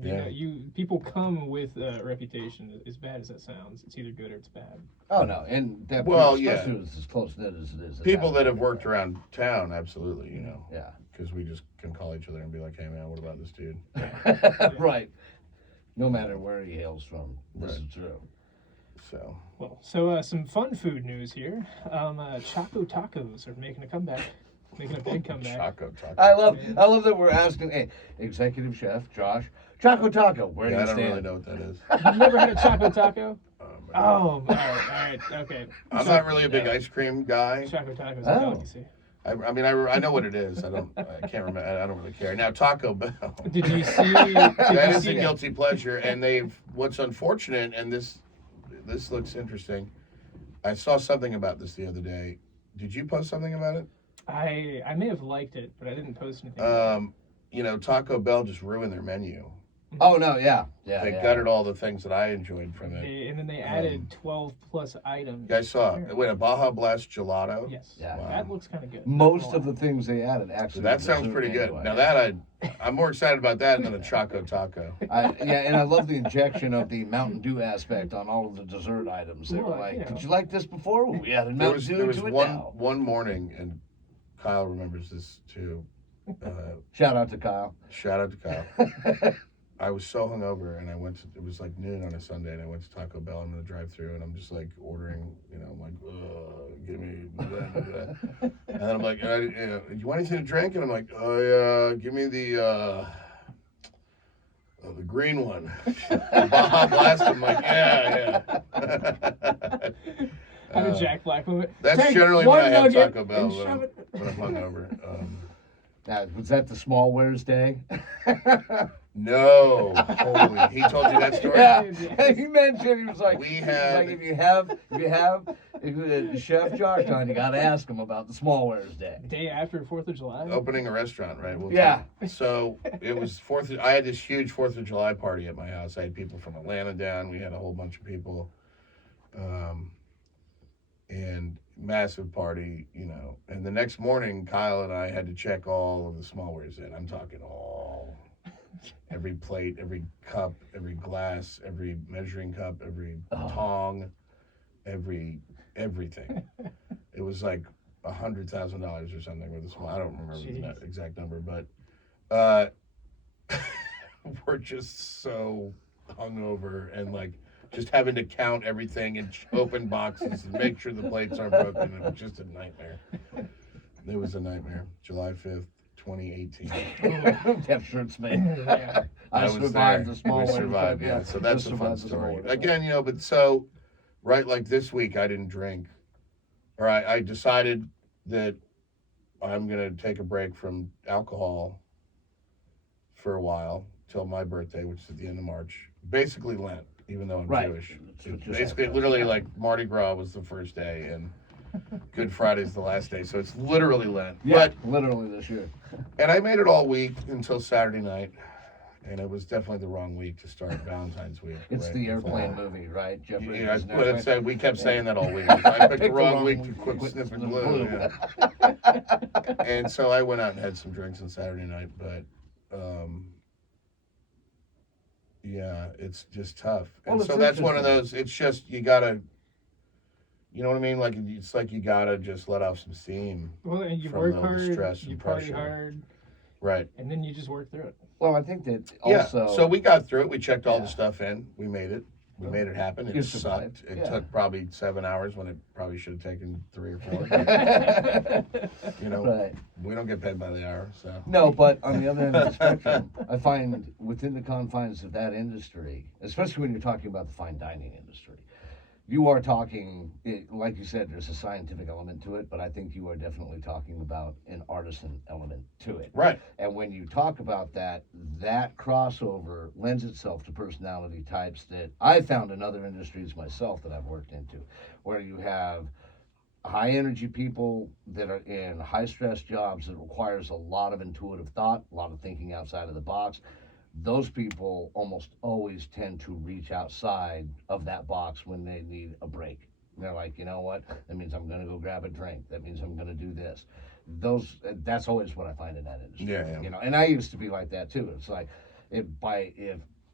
Yeah. People come with a reputation. As bad as that sounds, it's either good or it's bad. Oh no, and that Well, yeah. especially as close knit as it is. People that have worked around town, absolutely, Yeah. because we just can call each other and be like, hey man, what about this dude? Right. No matter where he hails from, this Right. is true. So Well, so some fun food news here. Choco tacos are making a comeback, making a big comeback. Choco Taco. I love that we're asking. Hey, Executive Chef Josh, Choco Taco. Where do Yeah, you I don't stand? really know what that is. You've never had a choco taco? Man. Oh, all right, okay. I'm not really a big ice cream guy. Choco tacos, Oh. a delicacy. I mean, I know what it is. I can't remember. I don't really care. Now Taco Bell. Did you see? That is a see guilty pleasure, and what's unfortunate, and this looks interesting. I saw something about this the other day. Did you post something about it? I may have liked it, but I didn't post anything. Taco Bell just ruined their menu. Oh no, yeah. They gutted all the things that I enjoyed from it. And then they added 12 plus items. I saw a Baja Blast gelato. Yes. Yeah. That looks kind of good. Most of the things they added actually. So that were sounds dessert pretty good. menu Now items. that I'm more excited about that than a Choco Taco. And I love the injection of the Mountain Dew aspect on all of the dessert items. They were Well, like, you know. "Did you like this before?" Well, we added There Mountain Dew was to it one now. one morning, and Kyle remembers this too. Shout out to Kyle. Shout out to Kyle. I was so hungover, and it was like noon on a Sunday, and I went to Taco Bell in the drive-thru, and I'm just like ordering, I'm like, give me blah, blah, blah. And then I'm like, you want anything to drink? And I'm like, oh yeah, give me the green one, the Baja Blast. I'm like, yeah. How did Jack Black move it? That's Take generally one when I have nugget Taco Bell and shove it. when I'm hungover. Was that the small wares day? No, holy! He told you that story. Yeah, he mentioned he was like, We he was had- like, if you have Chef Josh on, you got to ask him about the small wares day. Day after 4th of July. Opening a restaurant, right? Yeah. So it was I had this huge 4th of July party at my house. I had people from Atlanta down. We had a whole bunch of people, and massive party, And the next morning, Kyle and I had to check all of the smallwares in. I'm talking all. Every plate, every cup, every glass, every measuring cup, every tong, everything. It was like $100,000 or something with a small. I don't remember the exact number, but we're just so hungover and like just having to count everything and open boxes and make sure the plates aren't broken. It was just a nightmare. It was a nightmare. July 5th. 2018. Have shirts made. Yeah. I was survived there. the small We wares. survived, yeah. So that's I a fun survived the story. small wares. Again, but so, right, like this week I didn't drink. Or I decided that I'm going to take a break from alcohol for a while till my birthday, which is at the end of March. Basically Lent, even though I'm Right. Jewish. That's what you're Basically, saying. literally like Mardi Gras was the first day and Good Friday's the last day. So it's literally Lent. Yeah, literally this year. And I made it all week until Saturday night. And it was definitely the wrong week to start Valentine's week. It's right the before. airplane movie, right? Jeff Yeah, Bridges and well, it's, airplane. we kept saying that all week. I picked the wrong week to quit quit sniffing sniffing glue. glue. Yeah. And so I went out and had some drinks on Saturday night, but yeah, it's just tough. And Well, so it's that's one of interesting. those. It's just you gotta, you know what I mean? Like it's like you gotta just let off some steam, Well, and you from work all the hard, stress you and party pressure. hard, right? and then you just work through it. Well, I think that also. Yeah. So we got through it. We checked all Yeah. the stuff in. We made it. We Well, made it happen. you It survived. sucked. It Yeah. took probably 7 hours when it probably should have taken 3 or 4. You know, Right. we don't get paid by the hour, so. No, but on the other end of the spectrum, I find within the confines of that industry, especially when you're talking about the fine dining industry, you are talking, like you said, there's a scientific element to it, but I think you are definitely talking about an artisan element to it. Right. And when you talk about that, that crossover lends itself to personality types that I found in other industries myself that I've worked into, where you have high energy people that are in high stress jobs that requires a lot of intuitive thought, a lot of thinking outside of the box. Those people almost always tend to reach outside of that box when they need a break. They're like, you know what? That means I'm gonna go grab a drink. That means I'm gonna do this. That's always what I find in that industry. Yeah. You know, and I used to be like that too. It's like if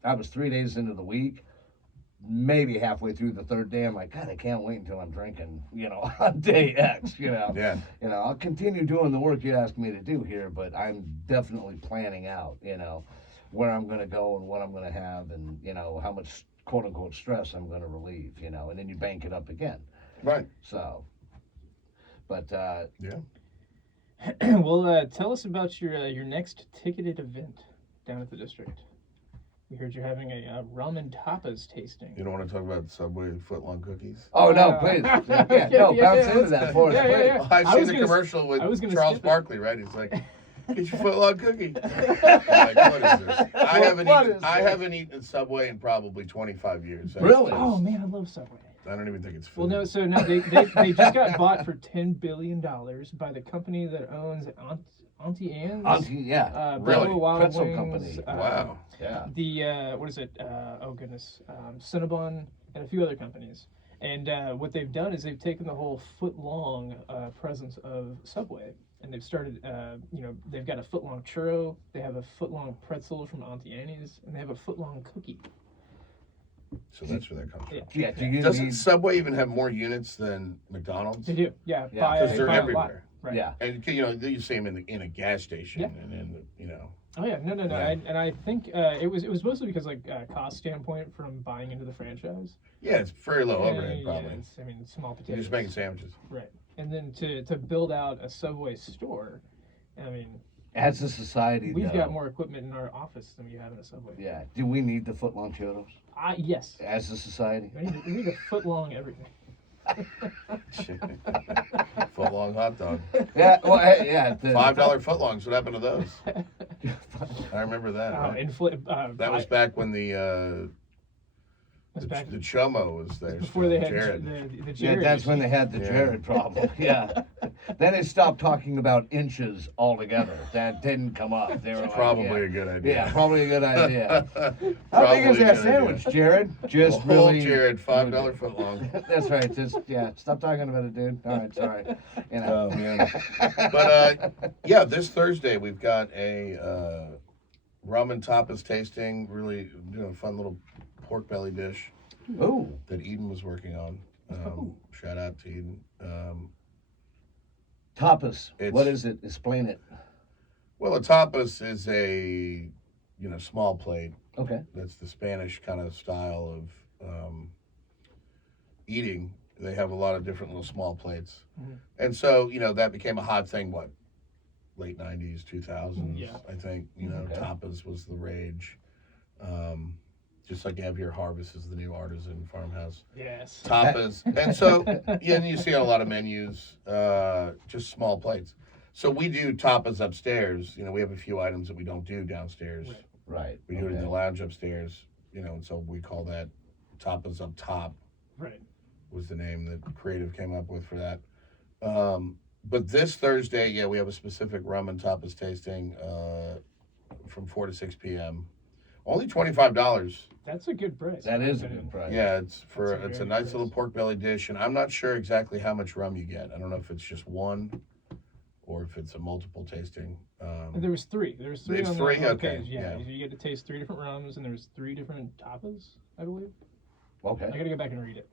I was 3 days into the week, maybe halfway through the third day, I'm like, God, I can't wait until I'm drinking, you know, on day X, you know. Yeah. You know, I'll continue doing the work you asked me to do here, but I'm definitely planning out, you know, where I'm going to go and what I'm going to have and, you know, how much quote unquote stress I'm going to relieve, you know, and then you bank it up again. Right. So, but, Yeah. Well, tell us about your next ticketed event down at the district. We heard you're having a ramen tapas tasting. You don't want to talk about Subway footlong cookies? oh, no, please. Yeah, no, bounce into that for us, yeah, please. yeah. I've I seen was the gonna commercial with I was gonna Charles skip it. Barkley, right? He's like, get your footlong cookie. I'm like, what is this? I haven't eaten at Subway in probably 25 years. Really? Oh man, I love Subway. I don't even think it's food. Well, no, so now they just got bought for $10 billion by the company that owns Auntie Anne's. Auntie, yeah. Really? Buffalo Wild Pretzel Wings, company. Wow. Yeah. The what is it? Oh goodness, Cinnabon and a few other companies. And what they've done is they've taken the whole foot-long presence of Subway, and they've started. They've got a foot-long churro. They have a foot-long pretzel from Auntie Anne's, and they have a foot-long cookie. So that's where that comes from. Yeah, do you Doesn't need, Subway even have more units than McDonald's? They do, yeah. Yeah, By, Because they're by a lot. everywhere. Right. yeah. And you see them in a gas station, Yeah. and in the. Oh yeah, no. Yeah. I think it was mostly because cost standpoint from buying into the franchise. Yeah, it's very low overhead Yeah, probably. it's small You're potatoes. just making sandwiches. Right, and then to build out a Subway store, I mean, As a society, we've though, got more equipment in our office than we have in a Subway. Yeah. Do we need the footlong churros Yes. as a society? We need a foot long everything. Footlong hot dog. Yeah. Well, yeah. $5 footlongs. What happened to those? I remember that. Right? That was back when the back Chomo was there. before still, they had Jared. the Yeah, Jared that's issue. when they had the Yeah. Jared problem. Yeah. Then they stopped talking about inches altogether. That didn't come up. They were like, Probably yeah. a good idea. Yeah, probably a good idea. How big Probably is a that good sandwich, idea. Jared? Just Whole really. Jared, $5 footlong. That's right. Just stop talking about it, dude. All right, sorry. You know. Oh man. But yeah, this Thursday we've got a ramen tapas tasting. Really doing a fun little pork belly dish Ooh. that Eden was working on. Shout out to Eden. Tapas. It's- What is it? Explain it. Well, a tapas is a small plate. Okay. That's the Spanish kind of style of eating. They have a lot of different little small plates, and so that became a hot thing. What, late '90s, 2000s? Yeah. I think Okay. tapas was the rage. Just like you have here, Harvest is the new artisan farmhouse. Yes. Tapas, and so and you see on a lot of menus, just small plates. So we do tapas upstairs. We have a few items that we don't do downstairs. Right. Right. We do it in the lounge upstairs, and so we call that tapas up top Right. was the name that creative came up with for that. But this Thursday, we have a specific ramen tapas tasting from 4 to 6 p.m. Only $25. That's a good price. That is a good price. Yeah, it's That's a it's a very nice good little price. pork belly dish, and I'm not sure exactly how much rum you get. I don't know if it's just one or if it's a multiple tasting. There was three. There was three. It's on three? the Okay, page. yeah. You get to taste 3 different rums, and there's 3 different tapas, I believe. I Okay. gotta go back and read it.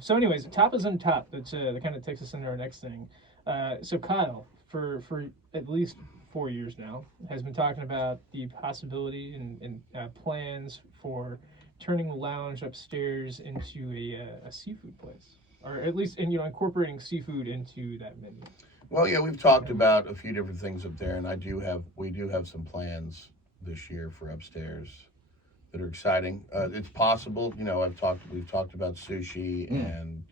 So, anyways, tapas on top. That kind of takes us into our next thing. So Kyle, for at least 4 years now, has been talking about the possibility and plans for turning the lounge upstairs into a seafood place, or at least incorporating seafood into that menu. Well, we've talked about a few different things up there, and we do have some plans this year for upstairs that are exciting. It's possible, we've talked about sushi and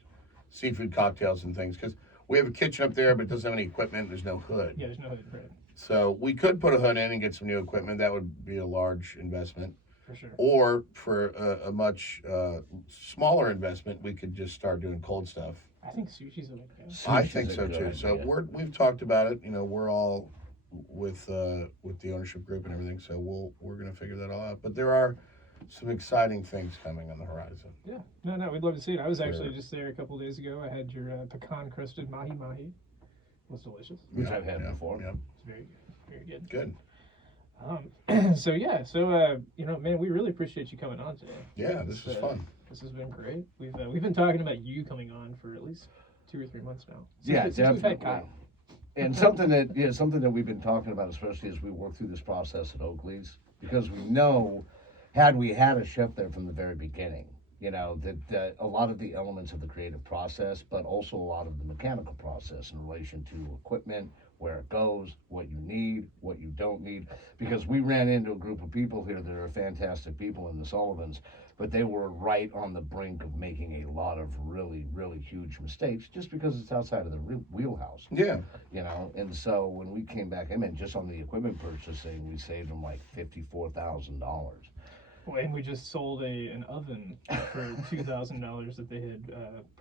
seafood cocktails and things, because we have a kitchen up there, but it doesn't have any equipment. There's no hood. Yeah, there's no hood, right? So we could put a hood in and get some new equipment. That would be a large investment. For sure. Or for a much smaller investment, we could just start doing cold stuff. I think sushi's a good idea. I Sushi's think a so good too. So idea. we've talked about it. We're all with the ownership group and everything. So we're gonna figure that all out. But there are some exciting things coming on the horizon. Yeah, no, we'd love to see it. I was actually Sure. just there a couple of days ago. I had your pecan crusted mahi mahi. It was delicious. Which I've had before. Yep. It's very good. Good. So you know, man, we really appreciate you coming on today. Yeah, this was fun. This has been great. We've been talking about you coming on for at least 2 or 3 months now. Yeah, Since we've had definitely. Kyle. And something that we've been talking about, especially as we work through this process at Oakley's, because we know, had we had a chef there from the very beginning, you know, that a lot of the elements of the creative process, but also a lot of the mechanical process in relation to equipment, where it goes, what you need, what you don't need, because we ran into a group of people here that are fantastic people in the Sullivans, but they were right on the brink of making a lot of really, really huge mistakes just because it's outside of the wheelhouse. Yeah. You know, and so when we came back, I mean, just on the equipment purchasing, we saved them like $54,000. Well, and we just sold an oven for $2,000 that they had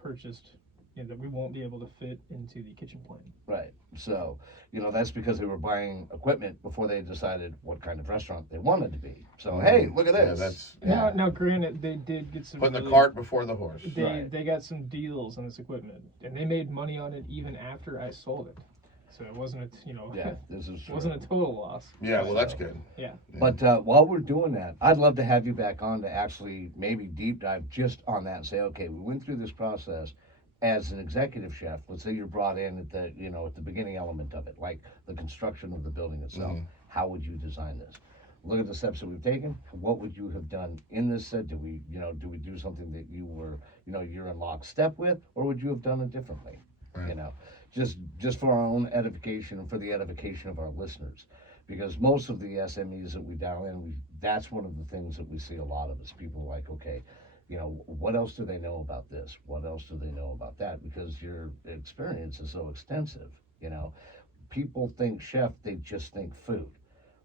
purchased, you know, that we won't be able to fit into the kitchen plan. Right. So, you know, that's because they were buying equipment before they decided what kind of restaurant they wanted to be. So, hey, look at Yeah, this. that's Now, granted, they did get some. putting the really- cart before the horse. They got some deals on this equipment, and they made money on it even after I sold it. So it wasn't, you know, Yeah, this is true. wasn't a total loss. Yeah, well, that's good. Yeah. But while we're doing that, I'd love to have you back on to actually maybe deep dive just on that and say, okay, we went through this process as an executive chef. Let's say you're brought in at the, you know, at the beginning element of it, like the construction of the building itself. How would you design this? Look at the steps that we've taken. What would you have done in this set? Do we do something that you were, you know, you're in lockstep with, or would you have done it differently? Right. You know, just for our own edification and for the edification of our listeners, because most of the SMEs that we dial in, that's one of the things that we see a lot of is people like, okay, you know, what else do they know about this? What else do they know about that? Because your experience is so extensive. You know, people think chef, they just think food.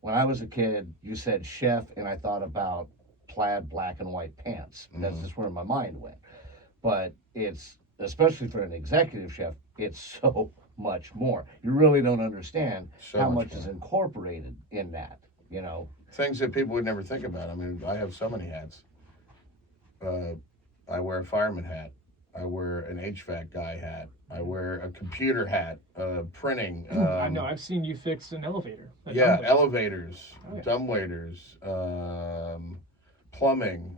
When I was a kid, you said chef, and I thought about plaid black and white pants. That's just where my mind went. But it's, especially for an executive chef, it's so much more. You really don't understand So how much much is more. incorporated in that, you know. Things that people would never think about. I mean, I have so many hats. I wear a fireman hat. I wear an HVAC guy hat. I wear a computer hat, printing. I know. I've seen you fix an elevator. a Yeah, dumbwaiter. elevators, Oh, yeah. dumbwaiters, plumbing.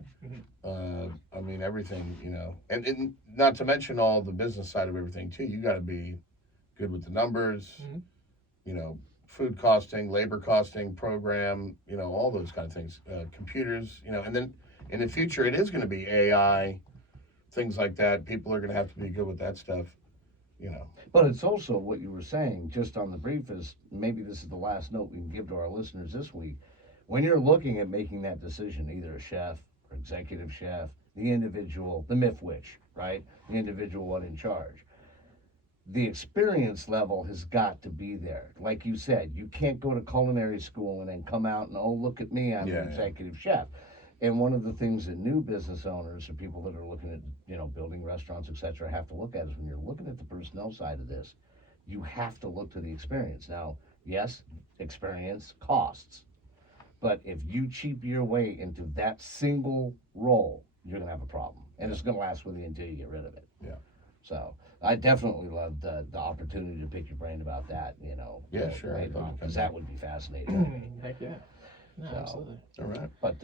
Mhm. I mean, everything, you know. And not to mention all the business side of everything, too. You got to be good with the numbers, Mhm. you know, food costing, labor costing, program, you know, all those kind of things. Computers, you know, and then in the future, it is going to be AI, things like that. People are going to have to be good with that stuff, you know. But it's also what you were saying, just on the brief, is maybe this is the last note we can give to our listeners this week. When you're looking at making that decision, either a chef or executive chef, the individual, the MIFWICH, right? The individual one in charge. The experience level has got to be there. Like you said, you can't go to culinary school and then come out and, oh, look at me, I'm Yeah, an yeah. executive chef. And one of the things that new business owners or people that are looking at, you know, building restaurants, et cetera, have to look at is when you're looking at the personnel side of this, you have to look to the experience. Now, yes, experience costs. But if you cheap your way into that single role, you're going to have a problem. And it's going to last with you until you get rid of it. Yeah. So I definitely love the opportunity to pick your brain about that, you know. Yeah, sure, I'd Later love on, to because come that would be fascinating. Heck yeah. No, So- absolutely. All right. But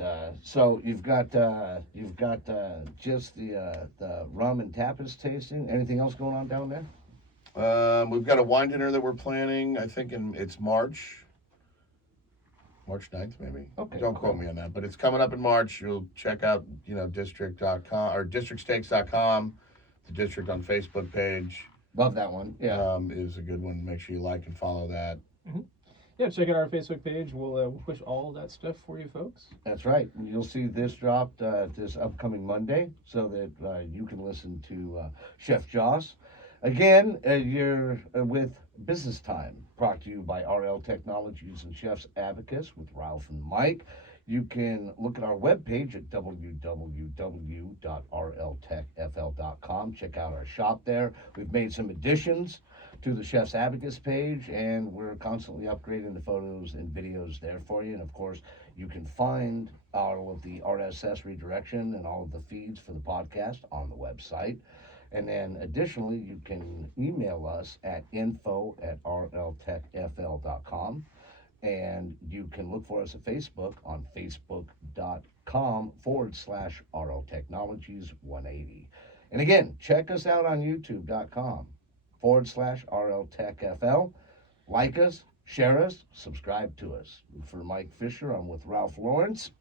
so you've got just the rum and tapas tasting. Anything else going on down there? We've got a wine dinner that we're planning. I think it's March 9th, maybe. Okay, Don't quote cool. me on that, but it's coming up in March. You'll check out, you know, district.com or districtsteaks.com. The district on Facebook page Love that one. Yeah. is a good one. Make sure you like and follow that. Yeah, check out our Facebook page. We'll push all of that stuff for you folks. That's right. You'll see this dropped this upcoming Monday, so that you can listen to Chef Joss. Again, you're with Business Time, brought to you by RL Technologies and Chef's Abacus with Ralph and Mike. You can look at our webpage at www.rltechfl.com. Check out our shop there. We've made some additions to the Chef's Abacus page, and we're constantly upgrading the photos and videos there for you. And of course, You can find all of the RSS redirection and all of the feeds for the podcast on the website. And then additionally, you can email us at info@rltechfl.com. And you can look for us at Facebook on facebook.com/RL Technologies 180. And again, check us out on youtube.com/RL Tech FL. Like us, share us, subscribe to us. For Mike Fisher, I'm with Ralph Lawrence.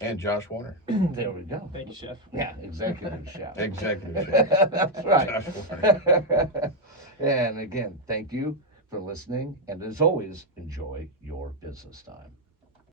And Josh Warner. There we go. Thank you, Chef. Yeah, executive chef. Executive Chef. That's right. Josh Warner. And again, thank you for listening. And as always, enjoy your business time.